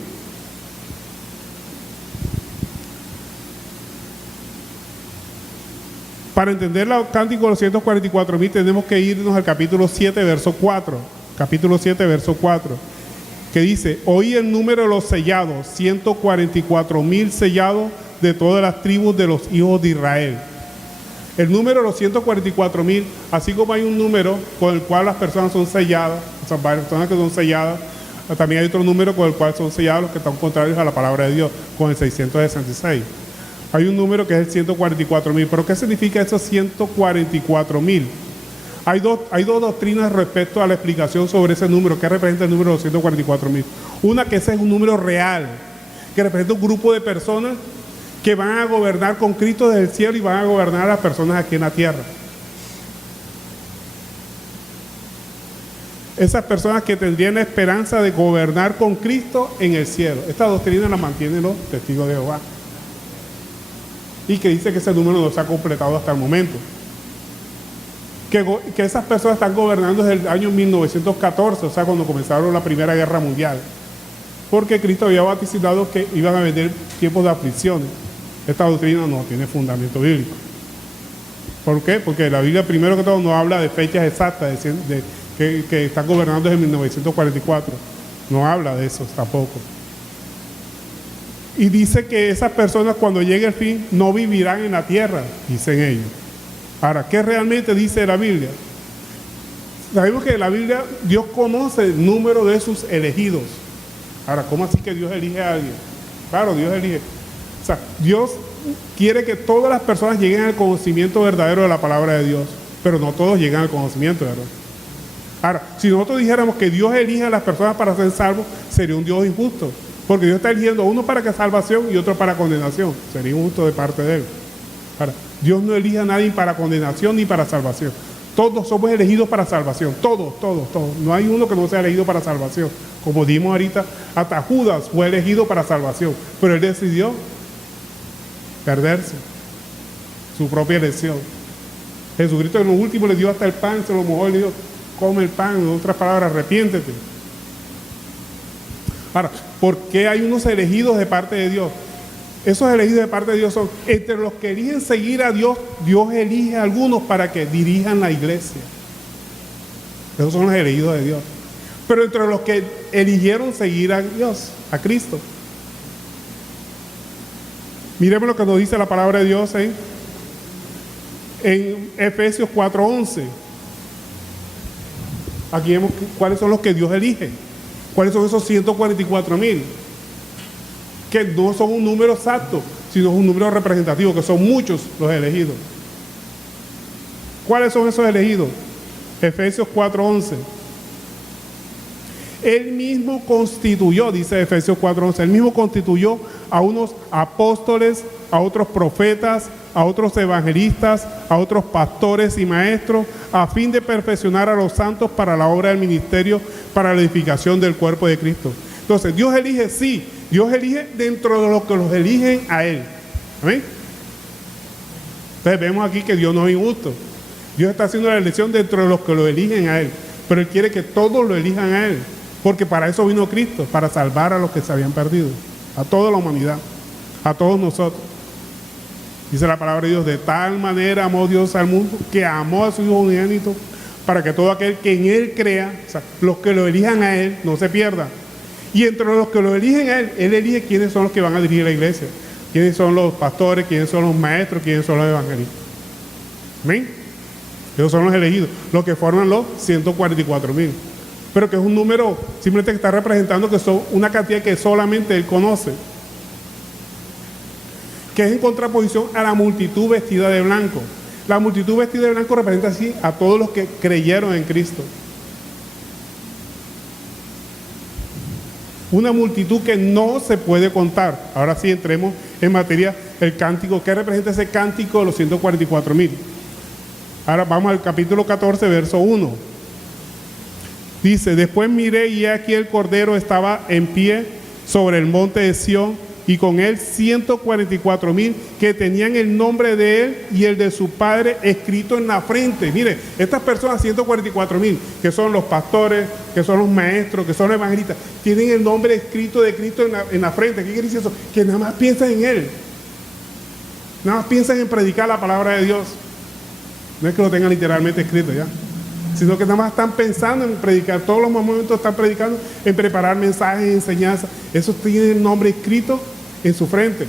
Para entender el cántico de los 144,000 tenemos que irnos al capítulo 7, verso 4. Capítulo 7, verso 4. Que dice, oí el número de los sellados, 144,000 sellados de todas las tribus de los hijos de Israel. El número de los 144,000, así como hay un número con el cual las personas son selladas, o sea, varias personas que son selladas, también hay otro número con el cual son sellados los que están contrarios a la palabra de Dios, con el 666. Hay un número que es el 144.000. ¿Pero qué significa esos 144.000? Hay dos doctrinas respecto a la explicación sobre ese número. ¿Qué representa el número de 144.000? Una, que ese es un número real, que representa un grupo de personas que van a gobernar con Cristo desde el cielo y van a gobernar a las personas aquí en la tierra. Esas personas que tendrían la esperanza de gobernar con Cristo en el cielo. Esta doctrina la mantienen los testigos de Jehová. Y que dice que ese número no se ha completado hasta el momento. Que esas personas están gobernando desde el año 1914, o sea, cuando comenzaron la Primera Guerra Mundial. Porque Cristo había vaticinado que iban a venir tiempos de aflicciones. Esta doctrina no tiene fundamento bíblico. ¿Por qué? Porque la Biblia, primero que todo, no habla de fechas exactas, que están gobernando desde 1944. No habla de eso tampoco. Y dice que esas personas, cuando llegue el fin, no vivirán en la tierra, dicen ellos. Ahora, ¿qué realmente dice la Biblia? Sabemos que la Biblia, Dios conoce el número de sus elegidos. Ahora, ¿cómo así que Dios elige a alguien? Claro, Dios elige. O sea, Dios quiere que todas las personas lleguen al conocimiento verdadero de la palabra de Dios, pero no todos llegan al conocimiento, ¿verdad? Ahora, si nosotros dijéramos que Dios elige a las personas para ser salvos, sería un Dios injusto, porque Dios está eligiendo a uno para que salvación y otro para condenación. Sería injusto de parte de Él. Ahora, Dios no elige a nadie para condenación ni para salvación. Todos somos elegidos para salvación. Todos. No hay uno que no sea elegido para salvación. Como dimos ahorita, hasta Judas fue elegido para salvación, pero él decidió perderse su propia elección. Jesucristo en lo último le dio hasta el pan, se lo mojó y le dijo: come el pan, en otras palabras, arrepiéntete. Ahora, ¿por qué hay unos elegidos de parte de Dios? Esos elegidos de parte de Dios son, entre los que eligen seguir a Dios, Dios elige a algunos para que dirijan la iglesia. Esos son los elegidos de Dios. Pero entre los que eligieron seguir a Dios, a Cristo. Miremos lo que nos dice la palabra de Dios en Efesios 4:11. Aquí vemos cuáles son los que Dios elige. ¿Cuáles son esos 144.000? Que no son un número exacto, sino un número representativo, que son muchos los elegidos. ¿Cuáles son esos elegidos? Efesios 4:11. Él mismo constituyó, dice Efesios 4:11, él mismo constituyó a unos apóstoles, a otros profetas, a otros evangelistas, a otros pastores y maestros, a fin de perfeccionar a los santos para la obra del ministerio, para la edificación del cuerpo de Cristo. Entonces, Dios elige, sí, Dios elige dentro de los que los eligen a Él. ¿Amén? Entonces vemos aquí que Dios no es injusto. Dios está haciendo la elección dentro de los que lo eligen a Él, pero Él quiere que todos lo elijan a Él, porque para eso vino Cristo, para salvar a los que se habían perdido, a toda la humanidad, a todos nosotros. Dice la palabra de Dios: de tal manera amó Dios al mundo, que amó a su Hijo unigénito, para que todo aquel que en Él crea, o sea, los que lo elijan a Él, no se pierdan. Y entre los que lo eligen a Él, Él elige quiénes son los que van a dirigir la iglesia, quiénes son los pastores, quiénes son los maestros, quiénes son los evangelistas. ¿Amén? Esos son los elegidos, los que forman los 144.000. Pero que es un número simplemente que está representando que son una cantidad que solamente Él conoce, que es en contraposición a la multitud vestida de blanco. La multitud vestida de blanco representa así a todos los que creyeron en Cristo. Una multitud que no se puede contar. Ahora sí entremos en materia el cántico. ¿Qué representa ese cántico de los 144.000? Ahora vamos al capítulo 14, verso 1. Dice: después miré y aquí el Cordero estaba en pie sobre el monte de Sión, y con él 144.000 que tenían el nombre de él y el de su padre escrito en la frente. Mire, estas personas 144.000, que son los pastores, que son los maestros, que son los evangelistas, tienen el nombre escrito de Cristo en la frente. ¿Qué quiere decir eso? Que nada más piensan en Él, nada más piensan en predicar la palabra de Dios. No es que lo tengan literalmente escrito ya, sino que nada más están pensando en predicar. Todos los momentos están predicando, en preparar mensajes, enseñanzas. Eso tiene el nombre escrito en su frente.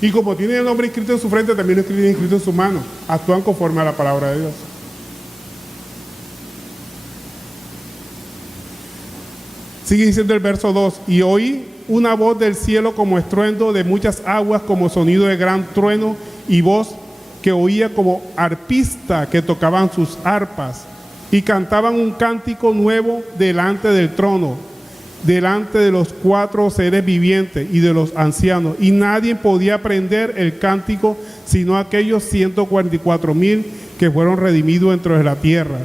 Y como tienen el nombre escrito en su frente, también lo tienen escrito en su mano. Actúan conforme a la palabra de Dios. Sigue diciendo el verso 2: y oí una voz del cielo como estruendo de muchas aguas, como sonido de gran trueno, y voz que oía como arpista que tocaban sus arpas y cantaban un cántico nuevo delante del trono, delante de los 4 seres vivientes y de los ancianos, y nadie podía aprender el cántico sino aquellos 144,000 que fueron redimidos dentro de la tierra.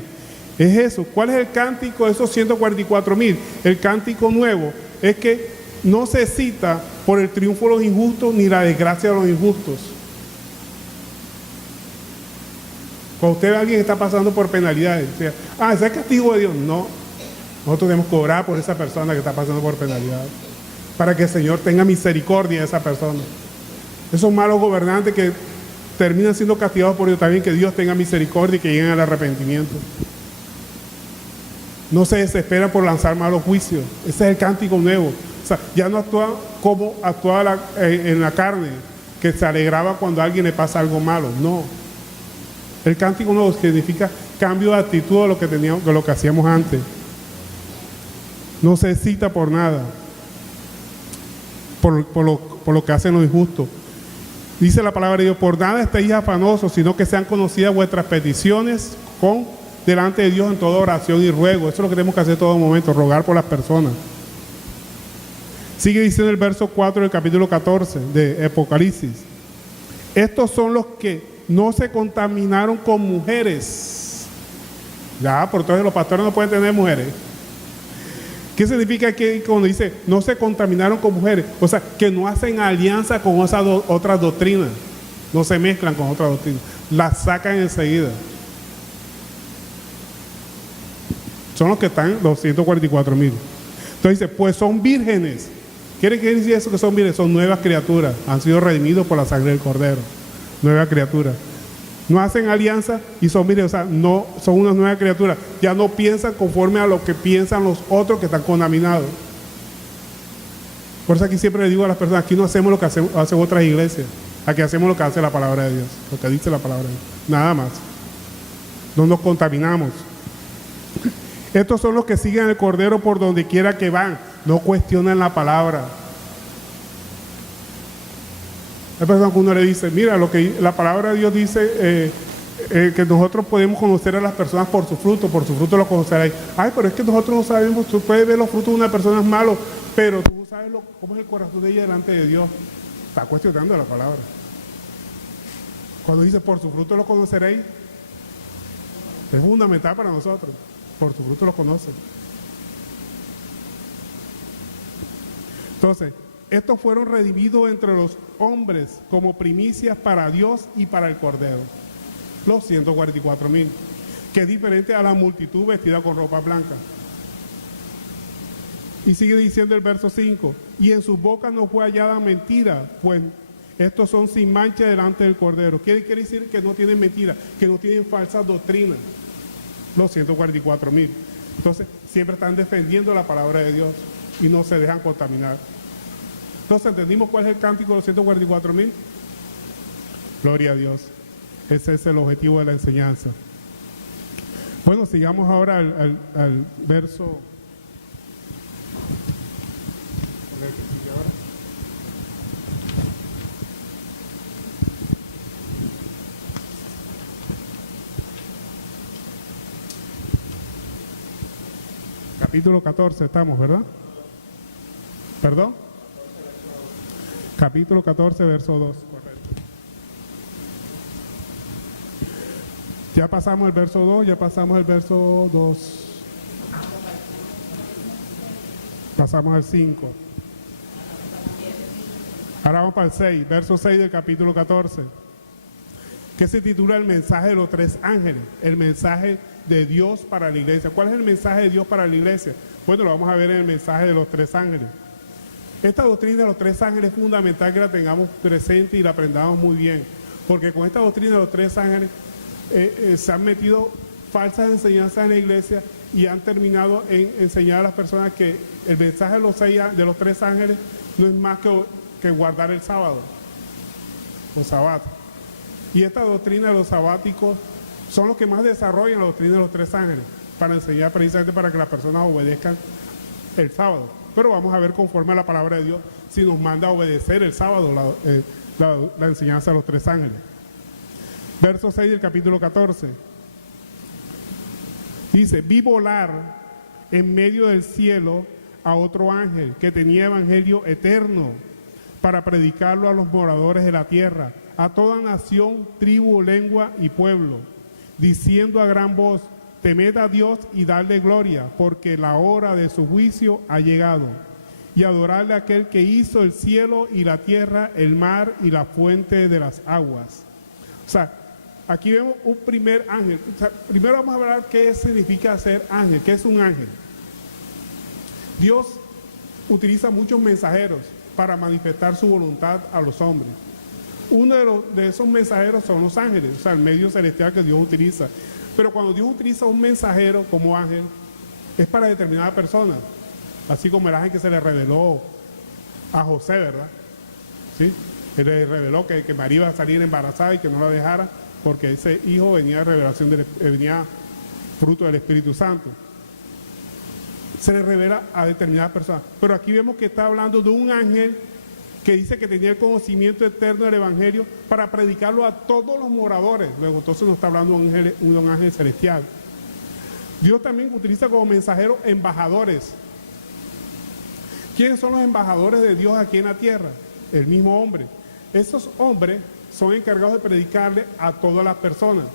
Es eso. ¿Cuál es el cántico de esos 144,000? El cántico nuevo es que no se cita por el triunfo de los injustos ni la desgracia de los injustos. Cuando usted ve a alguien que está pasando por penalidades, o sea, ese es el castigo de Dios. No, nosotros debemos cobrar por esa persona que está pasando por penalidades, para que el Señor tenga misericordia de esa persona. Esos malos gobernantes que terminan siendo castigados por Dios, también que Dios tenga misericordia y que lleguen al arrepentimiento. No se desespera por lanzar malos juicios. Ese es el cántico nuevo. O sea, ya no actúa como actuaba en la carne, que se alegraba cuando a alguien le pasa algo malo. No. El cántico nuevo significa cambio de actitud de lo que teníamos, de lo que hacíamos antes. No se excita por nada, por lo que hacen los injustos. Dice la palabra de Dios: por nada estéis afanosos, sino que sean conocidas vuestras peticiones delante de Dios en toda oración y ruego. Eso es lo que tenemos que hacer en todo momento, rogar por las personas. Sigue diciendo el verso 4 del capítulo 14 de Apocalipsis: estos son los que no se contaminaron con mujeres. Ya, por entonces los pastores no pueden tener mujeres. ¿Qué significa que cuando dice no se contaminaron con mujeres? O sea, que no hacen alianza con esas otras doctrinas, no se mezclan con otras doctrinas, las sacan enseguida. Son los que están, los 144,000. Entonces dice, pues son vírgenes. ¿Quiere decir eso que son vírgenes? Son nuevas criaturas, han sido redimidos por la sangre del Cordero. Nuevas criaturas. No hacen alianza y son vírgenes, o sea, no son unas nuevas criaturas. Ya no piensan conforme a lo que piensan los otros que están contaminados. Por eso aquí siempre le digo a las personas, aquí no hacemos lo que hacen otras iglesias. Aquí hacemos lo que hace la palabra de Dios, lo que dice la palabra de Dios. Nada más. No nos contaminamos. Estos son los que siguen el Cordero por donde quiera que van. No cuestionan la palabra. Hay personas que uno le dice, mira, lo que la palabra de Dios dice, que nosotros podemos conocer a las personas por su fruto los conoceréis. Ay, pero es que nosotros no sabemos, tú puedes ver los frutos de una persona malo, pero tú sabes cómo es el corazón de ella delante de Dios. Está cuestionando la palabra. Cuando dice por su fruto los conoceréis, es fundamental para nosotros. Por su fruto los conocen. Entonces, estos fueron redimidos entre los hombres como primicias para Dios y para el Cordero. Los 144,000, que es diferente a la multitud vestida con ropa blanca. Y sigue diciendo el verso 5, y en sus bocas no fue hallada mentira, pues estos son sin mancha delante del Cordero. Quiere decir que no tienen mentira, que no tienen falsas doctrinas. Los 144,000. Entonces, siempre están defendiendo la palabra de Dios y no se dejan contaminar. Entonces, ¿entendimos cuál es el cántico de los 144,000? Gloria a Dios. Ese es el objetivo de la enseñanza. Bueno, sigamos ahora al verso. Capítulo 14 estamos, ¿verdad? ¿Perdón? Capítulo 14, verso 2. Correcto. Ya pasamos el verso 2, ya pasamos el verso 2. Pasamos al 5. Ahora vamos para el 6, verso 6 del capítulo 14. Que se titula el mensaje de los 3 ángeles, el mensaje de Dios para la iglesia. ¿Cuál es el mensaje de Dios para la iglesia? Bueno, lo vamos a ver en el mensaje de los 3 ángeles. Esta doctrina de los 3 ángeles es fundamental que la tengamos presente y la aprendamos muy bien, porque con esta doctrina de los 3 ángeles se han metido falsas enseñanzas en la iglesia y han terminado en enseñar a las personas que el mensaje de los 3 ángeles no es más que guardar el sábado, los sabatos. Y esta doctrina de los sabáticos son los que más desarrollan la doctrina de los 3 ángeles, para enseñar precisamente para que las personas obedezcan el sábado. Pero vamos a ver conforme a la palabra de Dios si nos manda a obedecer el sábado la enseñanza de los 3 ángeles. Verso 6 del capítulo 14. Dice, vi volar en medio del cielo a otro ángel que tenía evangelio eterno para predicarlo a los moradores de la tierra, a toda nación, tribu, lengua y pueblo, diciendo a gran voz, temed a Dios y dadle gloria, porque la hora de su juicio ha llegado, y adorarle a aquel que hizo el cielo y la tierra, el mar y la fuente de las aguas. O sea, aquí vemos un primer ángel. O sea, primero vamos a hablar qué significa ser ángel, qué es un ángel. Dios utiliza muchos mensajeros para manifestar su voluntad a los hombres. Uno de esos mensajeros son los ángeles, o sea, el medio celestial que Dios utiliza. Pero cuando Dios utiliza un mensajero como ángel, es para determinada persona. Así como el ángel que se le reveló a José, ¿verdad? ¿Sí? Él le reveló que María iba a salir embarazada y que no la dejara, porque ese hijo venía de revelación, venía fruto del Espíritu Santo. Se le revela a determinadas personas. Pero aquí vemos que está hablando de un ángel que dice que tenía el conocimiento eterno del Evangelio para predicarlo a todos los moradores. Luego entonces nos está hablando de un ángel celestial. Dios también utiliza como mensajeros embajadores. ¿Quiénes son los embajadores de Dios aquí en la tierra? El mismo hombre. Esos hombres son encargados de predicarle a todas las personas.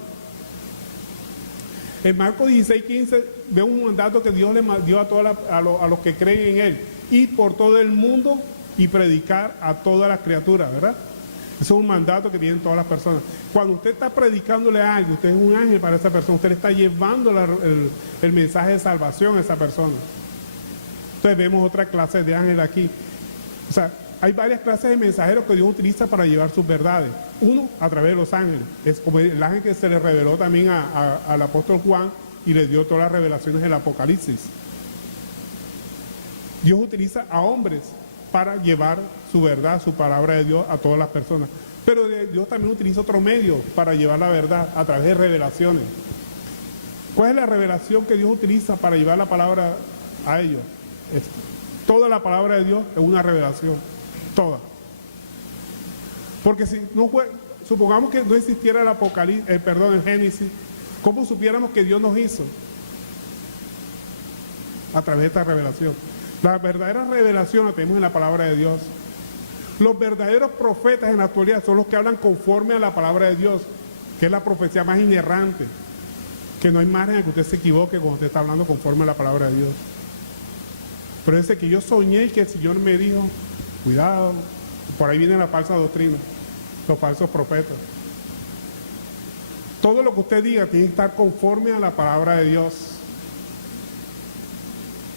En Marcos 16:15 ve un mandato que Dios le dio a los que creen en Él. Ir por todo el mundo y predicar a todas las criaturas, ¿verdad? Eso es un mandato que tienen todas las personas. Cuando usted está predicándole a alguien, usted es un ángel para esa persona, usted le está llevando el mensaje de salvación a esa persona. Entonces vemos otra clase de ángel aquí. O sea, hay varias clases de mensajeros que Dios utiliza para llevar sus verdades. Uno, a través de los ángeles. Es como el ángel que se le reveló también al apóstol Juan y le dio todas las revelaciones del Apocalipsis. Dios utiliza a hombres para llevar su verdad, su palabra de Dios a todas las personas. Pero Dios también utiliza otro medio para llevar la verdad a través de revelaciones. ¿Cuál es la revelación que Dios utiliza para llevar la palabra a ellos? Toda la palabra de Dios es una revelación. Toda. Porque si no fue, supongamos que no existiera el Apocalipsis, el Génesis, ¿cómo supiéramos que Dios nos hizo? A través de esta revelación. La verdadera revelación la tenemos en la palabra de Dios. Los verdaderos profetas en la actualidad son los que hablan conforme a la palabra de Dios, que es la profecía más inerrante, que no hay margen a que usted se equivoque cuando usted está hablando conforme a la palabra de Dios. Pero ese que yo soñé y que el Señor me dijo, cuidado, por ahí viene la falsa doctrina, los falsos profetas. Todo lo que usted diga tiene que estar conforme a la palabra de Dios.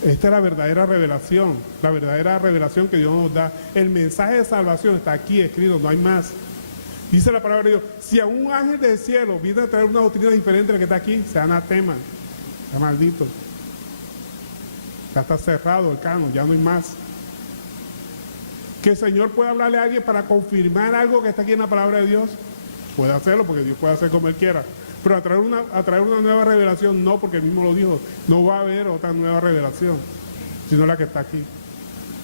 Esta es la verdadera revelación que Dios nos da. El mensaje de salvación está aquí escrito, no hay más. Dice la palabra de Dios, si a un ángel del cielo viene a traer una doctrina diferente de la que está aquí, sea anatema, sea maldito. Ya está cerrado el canon, ya no hay más. Que el Señor pueda hablarle a alguien para confirmar algo que está aquí en la palabra de Dios, puede hacerlo porque Dios puede hacer como Él quiera. Pero a traer una nueva revelación, no, porque Él mismo lo dijo, no va a haber otra nueva revelación, sino la que está aquí.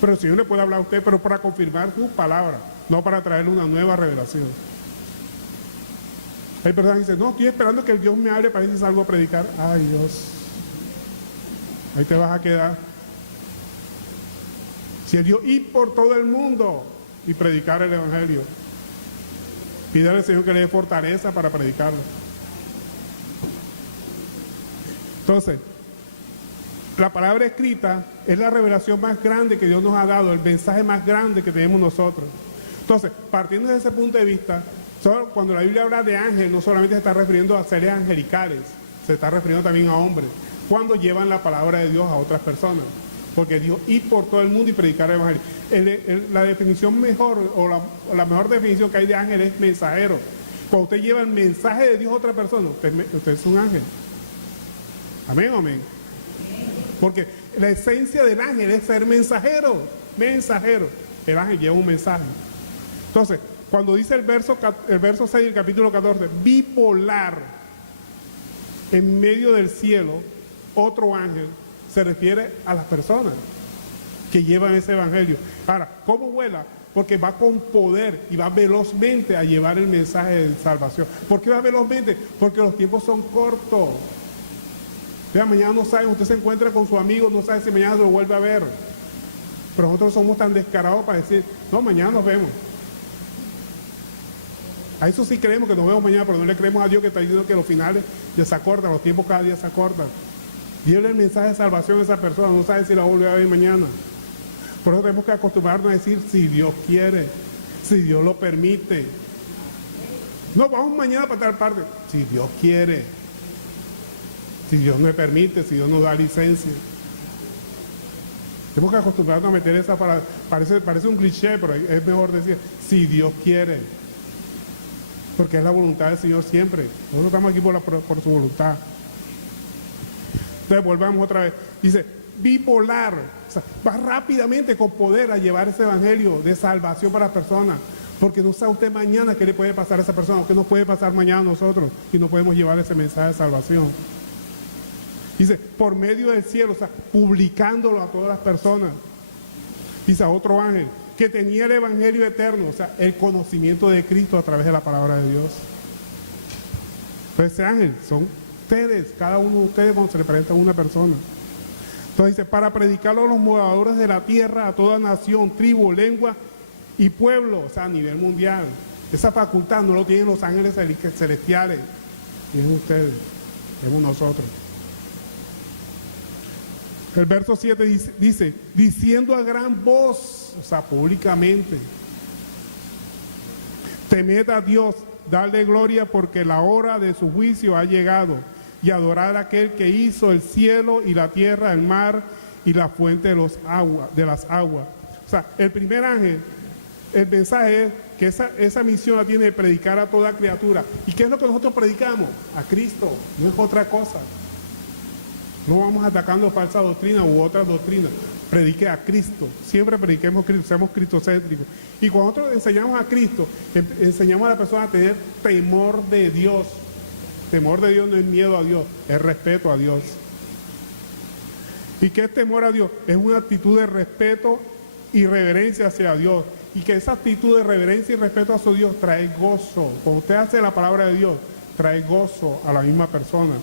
Pero el Señor le puede hablar a usted, pero para confirmar su palabra, no para traerle una nueva revelación. Hay personas que dicen, no, estoy esperando que el Dios me hable para ver si salgo a predicar. Ay, Dios, ahí te vas a quedar. Si el Dios ir por todo el mundo y predicar el Evangelio, pídale al Señor que le dé fortaleza para predicarlo. Entonces, la palabra escrita es la revelación más grande que Dios nos ha dado, el mensaje más grande que tenemos nosotros. Entonces, partiendo de ese punto de vista, cuando la Biblia habla de ángel, no solamente se está refiriendo a seres angelicales, se está refiriendo también a hombres, cuando llevan la palabra de Dios a otras personas. Porque Dios ir por todo el mundo y predicar el Evangelio. La definición mejor, o la mejor definición que hay de ángel es mensajero. Cuando usted lleva el mensaje de Dios a otra persona, usted es un ángel. Amén, amén. Porque la esencia del ángel es ser mensajero. Mensajero. El ángel lleva un mensaje. Entonces, cuando dice el verso 6 del capítulo 14, vi volar en medio del cielo otro ángel, se refiere a las personas. que llevan ese evangelio. Ahora, ¿cómo vuela? Porque va con poder y va velozmente a llevar el mensaje de salvación. ¿Por qué va velozmente? Porque los tiempos son cortos. Vea, mañana no sabe, usted se encuentra con su amigo, no sabe si mañana se lo vuelve a ver. Pero nosotros somos tan descarados para decir, no, mañana nos vemos. A eso sí creemos que nos vemos mañana, pero no le creemos a Dios que está diciendo que los finales ya se acortan, los tiempos cada día se acortan. Dígale el mensaje de salvación a esa persona, no sabe si la va a volver a ver mañana. Por eso tenemos que acostumbrarnos a decir, si Dios quiere, si Dios lo permite. No, vamos mañana para tal parte. Si Dios quiere, si Dios me permite, si Dios nos da licencia. Tenemos que acostumbrarnos a meter esa para... Parece un cliché, pero es mejor decir, si Dios quiere. Porque es la voluntad del Señor siempre. Nosotros estamos aquí por su voluntad. Entonces volvamos otra vez. Dice, bipolar. O sea, va rápidamente con poder a llevar ese evangelio de salvación para las personas. Porque no sabe usted mañana qué le puede pasar a esa persona, o qué nos puede pasar mañana a nosotros, y no podemos llevar ese mensaje de salvación. Dice, por medio del cielo, o sea, publicándolo a todas las personas. Dice a otro ángel, que tenía el evangelio eterno, o sea, el conocimiento de Cristo a través de la palabra de Dios. Pues ese ángel son ustedes, cada uno de ustedes cuando se le presenta a una persona. Entonces dice, para predicarlo a los moradores de la tierra, a toda nación, tribu, lengua y pueblo, o sea, a nivel mundial. Esa facultad no lo tienen los ángeles celestiales, tienen ustedes, tenemos nosotros. El verso 7 dice, diciendo a gran voz, o sea, públicamente, temed a Dios, darle gloria porque la hora de su juicio ha llegado, y adorar a aquel que hizo el cielo y la tierra, el mar y la fuente de las aguas. O sea, el primer ángel, el mensaje es que esa misión la tiene de predicar a toda criatura. ¿Y qué es lo que nosotros predicamos? A Cristo, no es otra cosa. No vamos atacando falsa doctrina u otras doctrinas. Predique a Cristo. Siempre prediquemos a Cristo, seamos cristocéntricos. Y cuando nosotros enseñamos a Cristo, enseñamos a la persona a tener temor de Dios. Temor de Dios no es miedo a Dios, es respeto a Dios. ¿Y qué es temor a Dios? Es una actitud de respeto y reverencia hacia Dios. Y que esa actitud de reverencia y respeto a su Dios trae gozo. Cuando usted hace la palabra de Dios, trae gozo a la misma persona.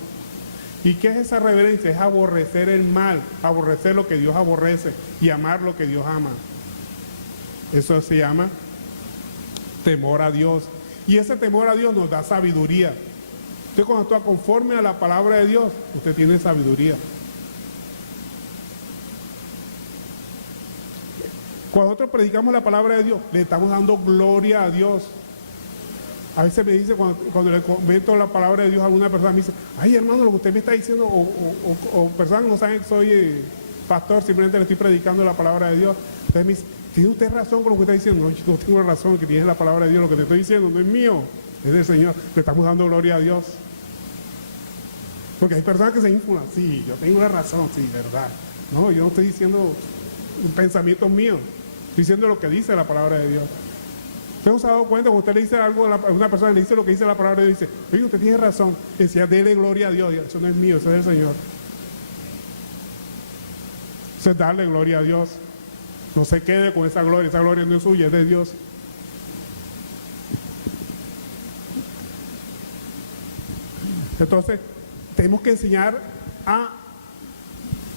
¿Y qué es esa reverencia? Es aborrecer el mal, aborrecer lo que Dios aborrece y amar lo que Dios ama. Eso se llama temor a Dios. Y ese temor a Dios nos da sabiduría. Usted cuando actúa conforme a la palabra de Dios, usted tiene sabiduría. Cuando nosotros predicamos la palabra de Dios, le estamos dando gloria a Dios. A veces me dice, cuando le comento la palabra de Dios a alguna persona, me dice, ay hermano, lo que usted me está diciendo, o personas que no saben que soy pastor, simplemente le estoy predicando la palabra de Dios. Entonces me dice, ¿tiene usted razón con lo que está diciendo? No, yo no tengo razón, que tiene la palabra de Dios, lo que te estoy diciendo no es mío, es del Señor. Le estamos dando gloria a Dios. Porque hay personas que se inflan, sí, yo tengo la razón, sí, verdad. No, yo no estoy diciendo pensamientos míos, estoy diciendo lo que dice la palabra de Dios. ¿Usted no se ha dado cuenta cuando usted le dice algo a una persona, le dice lo que dice la palabra de Dios, dice, oye, usted tiene razón, decía, dele gloria a Dios, eso no es mío, eso es del Señor. Eso es darle gloria a Dios. No se quede con esa gloria no es suya, es de Dios. Entonces, tenemos que enseñar a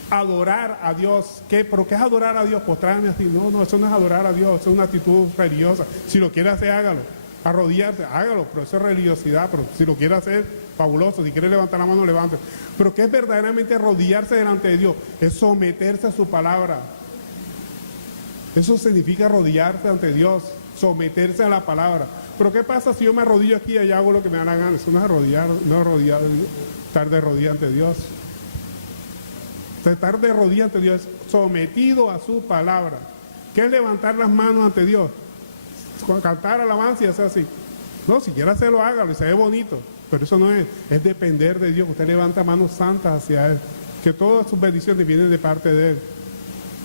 adorar a Dios. ¿Pero qué es adorar a Dios? Postrarme así. No, eso no es adorar a Dios, eso es una actitud religiosa. Si lo quiere hacer, hágalo. Arrodillarse, hágalo, pero eso es religiosidad. Pero si lo quiere hacer, fabuloso. Si quiere levantar la mano, levante. Pero ¿qué es verdaderamente arrodillarse delante de Dios? Es someterse a su palabra. Eso significa arrodillarse ante Dios, someterse a la palabra. Pero ¿qué pasa si yo me arrodillo aquí y allá hago lo que me da la gana? Eso no es arrodillar, estar de rodillas ante Dios. Estar de rodillas ante Dios, sometido a su palabra. ¿Qué es levantar las manos ante Dios? Cantar alabanza y hacer así. No, si quiere hacerlo, hágalo y se ve bonito. Pero eso no es depender de Dios. Usted levanta manos santas hacia Él. Que todas sus bendiciones vienen de parte de Él.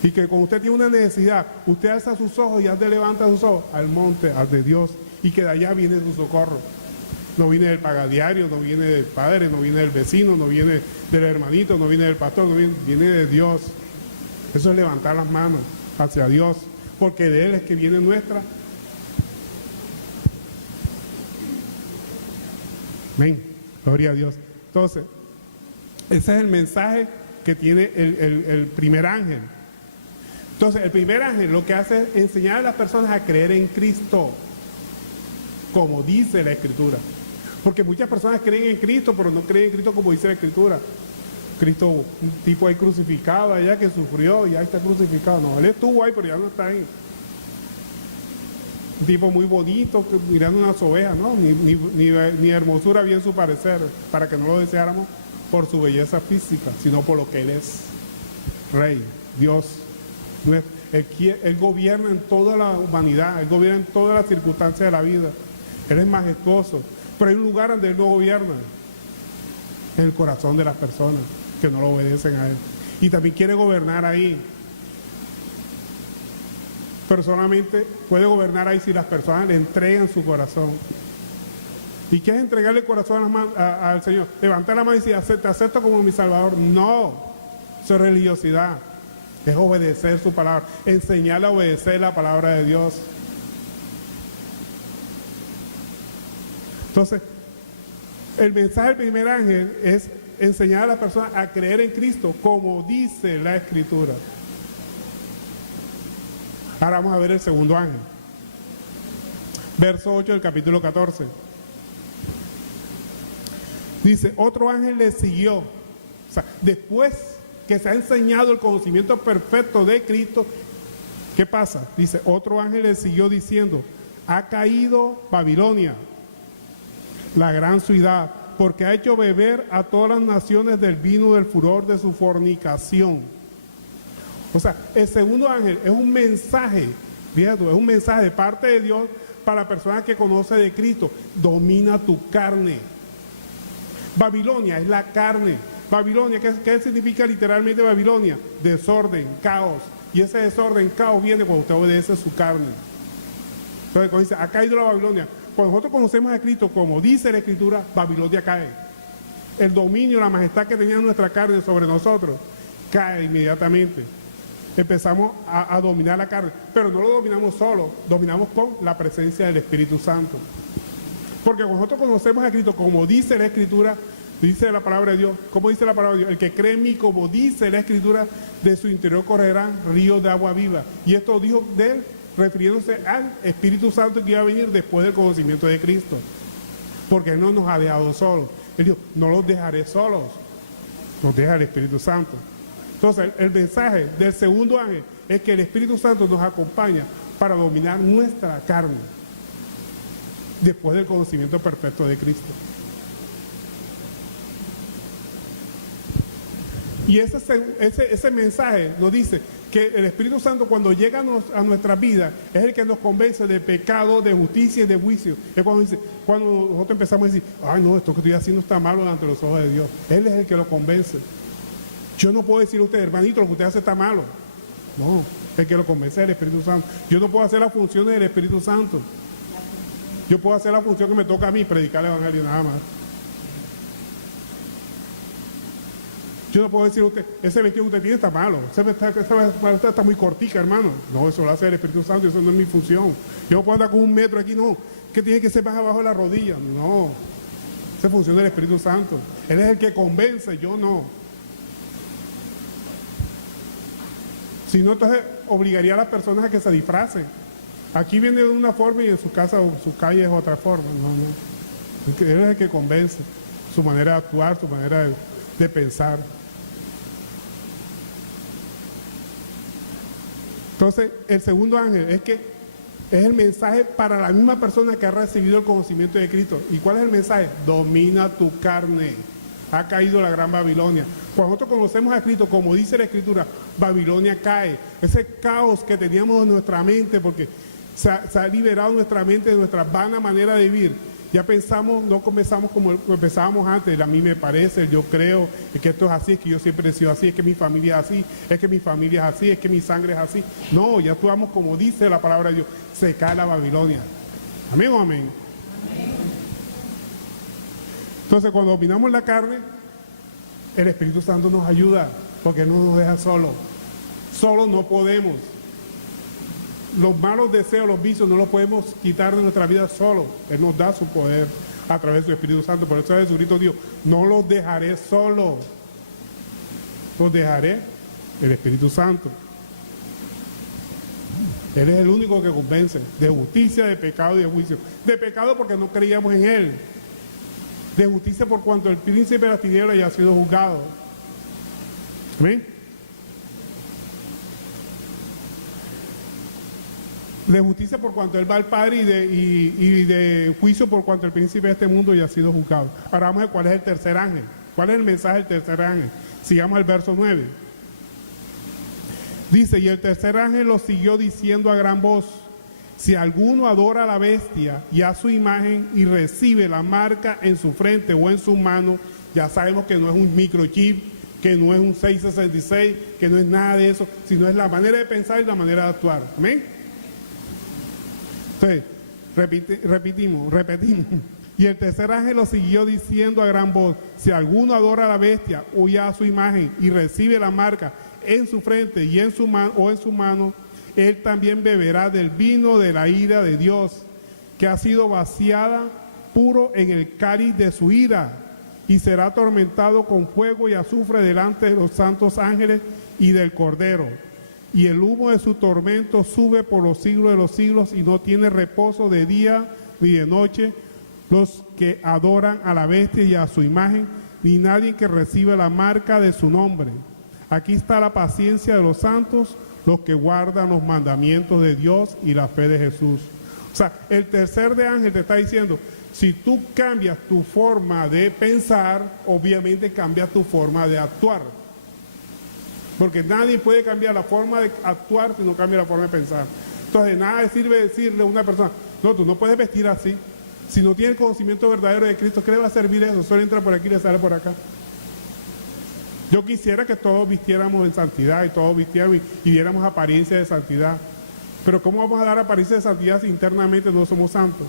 Y que cuando usted tiene una necesidad, usted alza sus ojos y antes levanta sus ojos al monte, al de Dios. Y que de allá viene su socorro. No viene del pagadiario, no viene del padre, no viene del vecino, no viene del hermanito, no viene del pastor, viene de Dios. Eso es levantar las manos hacia Dios, porque de Él es que viene nuestra. Amén. Gloria a Dios. Entonces, ese es el mensaje que tiene el primer ángel. Entonces, el primer ángel lo que hace es enseñar a las personas a creer en Cristo, como dice la Escritura. Porque muchas personas creen en Cristo, pero no creen en Cristo como dice la Escritura. Cristo, un tipo ahí crucificado allá que sufrió y ya está crucificado. No, él estuvo ahí, pero ya no está ahí. Un tipo muy bonito, mirando unas ovejas, ¿no? Ni hermosura había en su parecer, para que no lo deseáramos por su belleza física, sino por lo que Él es. Rey, Dios. Él gobierna en toda la humanidad, Él gobierna en todas las circunstancias de la vida. Él es majestuoso, pero hay un lugar donde Él no gobierna, en el corazón de las personas que no lo obedecen a Él. Y también quiere gobernar ahí. Pero solamente puede gobernar ahí si las personas le entregan su corazón. ¿Y qué es entregarle el corazón al Señor? Levantar la mano y decir, te acepto como mi Salvador. No, eso es religiosidad. Es obedecer su palabra, enseñarle a obedecer la palabra de Dios. Entonces, el mensaje del primer ángel es enseñar a las personas a creer en Cristo, como dice la Escritura. Ahora vamos a ver el segundo ángel. Verso 8 del capítulo 14. Dice, otro ángel le siguió. O sea, después que se ha enseñado el conocimiento perfecto de Cristo, ¿qué pasa? Dice, otro ángel le siguió diciendo, ha caído Babilonia, la gran ciudad, porque ha hecho beber a todas las naciones del vino del furor de su fornicación. O sea, el segundo ángel es un mensaje, fíjate, es un mensaje de parte de Dios para la persona que conoce de Cristo. Domina tu carne. Babilonia es la carne. Babilonia, ¿qué significa literalmente Babilonia? Desorden, caos. Y ese desorden, caos viene cuando usted obedece su carne. Entonces, cuando dice, ha caído la Babilonia. Cuando nosotros conocemos a Cristo, como dice la Escritura, Babilonia cae. El dominio, la majestad que tenía nuestra carne sobre nosotros, cae inmediatamente. Empezamos a dominar la carne, pero no lo dominamos solo, dominamos con la presencia del Espíritu Santo. Porque cuando nosotros conocemos a Cristo, como dice la Escritura, dice la palabra de Dios, como dice la palabra de Dios, el que cree en mí, como dice la Escritura, de su interior correrán ríos de agua viva. Y esto dijo de él, refiriéndose al Espíritu Santo que iba a venir después del conocimiento de Cristo. Porque Él no nos ha dejado solos. Él dijo, no los dejaré solos, nos deja el Espíritu Santo. Entonces, el mensaje del segundo ángel es que el Espíritu Santo nos acompaña para dominar nuestra carne después del conocimiento perfecto de Cristo. Y ese mensaje nos dice que el Espíritu Santo, cuando llega a nuestra vida, es el que nos convence de pecado, de justicia y de juicio. Es cuando nosotros empezamos a decir, ay no, esto que estoy haciendo está malo ante los ojos de Dios. Él es el que lo convence. Yo no puedo decirle a usted, hermanito, lo que usted hace está malo. No, el que lo convence es el Espíritu Santo. Yo no puedo hacer las funciones del Espíritu Santo. Yo puedo hacer la función que me toca a mí, predicar el Evangelio nada más. Yo no puedo decir a usted, ese vestido que usted tiene está malo, esa está muy cortica, hermano. No, eso lo hace el Espíritu Santo, eso no es mi función. Yo no puedo andar con 1 metro aquí, no, que tiene que ser más abajo de la rodilla. No, esa es función del Espíritu Santo. Él es el que convence, yo no. Si no, entonces obligaría a las personas a que se disfracen. Aquí viene de una forma y en su casa o su calle es otra forma. No. Él es el que convence, su manera de actuar, su manera de pensar. Entonces, el segundo ángel es el mensaje para la misma persona que ha recibido el conocimiento de Cristo. ¿Y cuál es el mensaje? Domina tu carne. Ha caído la gran Babilonia. Cuando nosotros conocemos a Cristo, como dice la Escritura, Babilonia cae. Ese caos que teníamos en nuestra mente, porque se ha liberado nuestra mente de nuestra vana manera de vivir. Ya pensamos, no comenzamos como empezábamos antes, a mí me parece, yo creo, es que esto es así, es que yo siempre he sido así, es que mi familia es así, es que mi familia es así, es que mi sangre es así. No, ya actuamos como dice la palabra de Dios, se cae la Babilonia. ¿Amén o amén? Amén. Entonces, cuando dominamos la carne, el Espíritu Santo nos ayuda, porque no nos deja solos. Solo no podemos. Los malos deseos, los vicios, no los podemos quitar de nuestra vida solo. Él nos da su poder a través de su Espíritu Santo. Por eso Jesucristo dijo, no los dejaré solo, los dejaré el Espíritu Santo. Él es el único que convence de justicia, de pecado y de juicio. De pecado porque no creíamos en Él. De justicia por cuanto el príncipe de las tinieblas ya ha sido juzgado. ¿Amén? De justicia por cuanto Él va al Padre y de juicio por cuanto el príncipe de este mundo ya ha sido juzgado. Ahora vamos a ver cuál es el tercer ángel. ¿Cuál es el mensaje del tercer ángel? Sigamos el verso 9. Dice, y el tercer ángel lo siguió diciendo a gran voz, si alguno adora a la bestia y a su imagen y recibe la marca en su frente o en su mano, ya sabemos que no es un microchip, que no es un 666, que no es nada de eso, sino es la manera de pensar y la manera de actuar. ¿Amén? Entonces, repetimos. Y el tercer ángel lo siguió diciendo a gran voz, si alguno adora a la bestia o ya a su imagen y recibe la marca en su frente y en su mano, él también beberá del vino de la ira de Dios, que ha sido vaciada puro en el cáliz de su ira, y será atormentado con fuego y azufre delante de los santos ángeles y del Cordero. Y el humo de su tormento sube por los siglos de los siglos, y no tiene reposo de día ni de noche los que adoran a la bestia y a su imagen, ni nadie que reciba la marca de su nombre. Aquí está la paciencia de los santos, los que guardan los mandamientos de Dios y la fe de Jesús. O sea, el tercer de ángel te está diciendo, si tú cambias tu forma de pensar, obviamente cambias tu forma de actuar. Porque nadie puede cambiar la forma de actuar si no cambia la forma de pensar. Entonces, nada sirve decirle a una persona, no, tú no puedes vestir así. Si no tienes conocimiento verdadero de Cristo, ¿qué le va a servir eso? Solo entra por aquí y le sale por acá. Yo quisiera que todos vistiéramos en santidad y todos vistiéramos y diéramos apariencia de santidad. Pero ¿cómo vamos a dar apariencia de santidad si internamente no somos santos?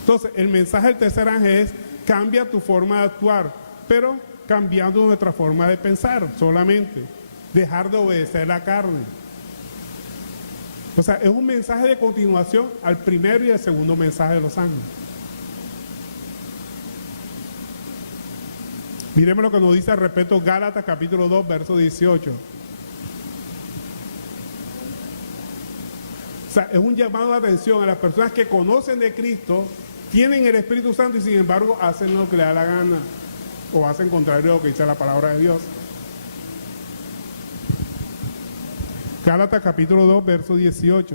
Entonces, el mensaje del tercer ángel es, cambia tu forma de actuar, pero cambiando nuestra forma de pensar solamente. Dejar de obedecer la carne. O sea, es un mensaje de continuación al primero y al segundo mensaje de los ángeles. Miremos lo que nos dice al respecto Gálatas capítulo 2, verso 18. O sea, es un llamado de atención a las personas que conocen de Cristo, tienen el Espíritu Santo y sin embargo hacen lo que les da la gana o hacen contrario a lo que dice la palabra de Dios. Gálatas capítulo 2, verso 18.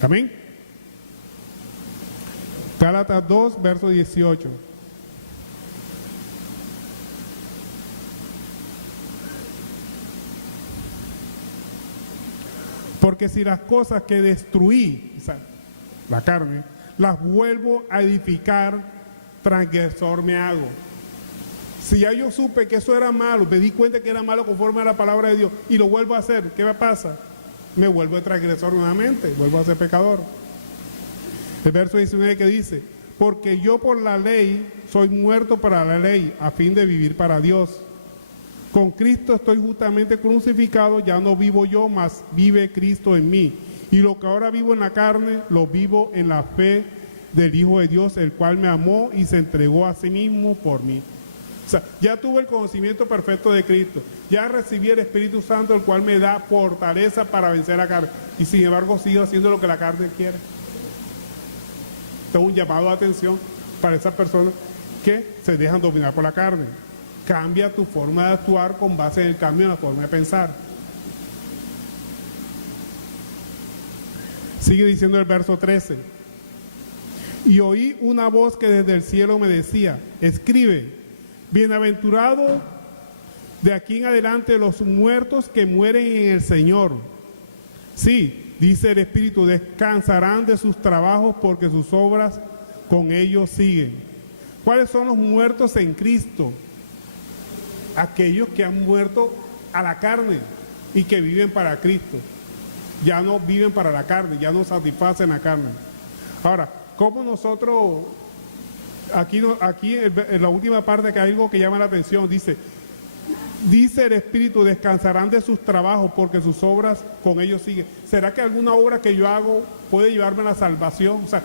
Amén. Gálatas 2, verso 18. Porque si las cosas que destruí, o sea, la carne, las vuelvo a edificar, transgresor me hago. Si ya yo supe que eso era malo, me di cuenta que era malo conforme a la palabra de Dios y lo vuelvo a hacer, ¿qué me pasa? Me vuelvo a transgresor nuevamente, vuelvo a ser pecador. El verso 19 que dice, porque yo por la ley soy muerto para la ley, a fin de vivir para Dios. Con Cristo estoy justamente crucificado, ya no vivo yo, mas vive Cristo en mí. Y lo que ahora vivo en la carne, lo vivo en la fe del Hijo de Dios, el cual me amó y se entregó a sí mismo por mí. O sea, ya tuve el conocimiento perfecto de Cristo, ya recibí el Espíritu Santo, el cual me da fortaleza para vencer la carne. Y sin embargo sigo haciendo lo que la carne quiere. Esto es un llamado de atención para esas personas que se dejan dominar por la carne. Cambia tu forma de actuar con base en el cambio en la forma de pensar. Sigue diciendo el verso 13. Y oí una voz que desde el cielo me decía, escribe, bienaventurado de aquí en adelante los muertos que mueren en el Señor. Sí, dice el Espíritu, descansarán de sus trabajos porque sus obras con ellos siguen. ¿Cuáles son los muertos en Cristo? Aquellos que han muerto a la carne y que viven para Cristo. Ya no viven para la carne, ya no satisfacen la carne. Ahora, ¿cómo nosotros Aquí, aquí en la última parte que hay algo que llama la atención, dice el Espíritu, descansarán de sus trabajos porque sus obras con ellos siguen. ¿Será que alguna obra que yo hago puede llevarme a la salvación? O sea,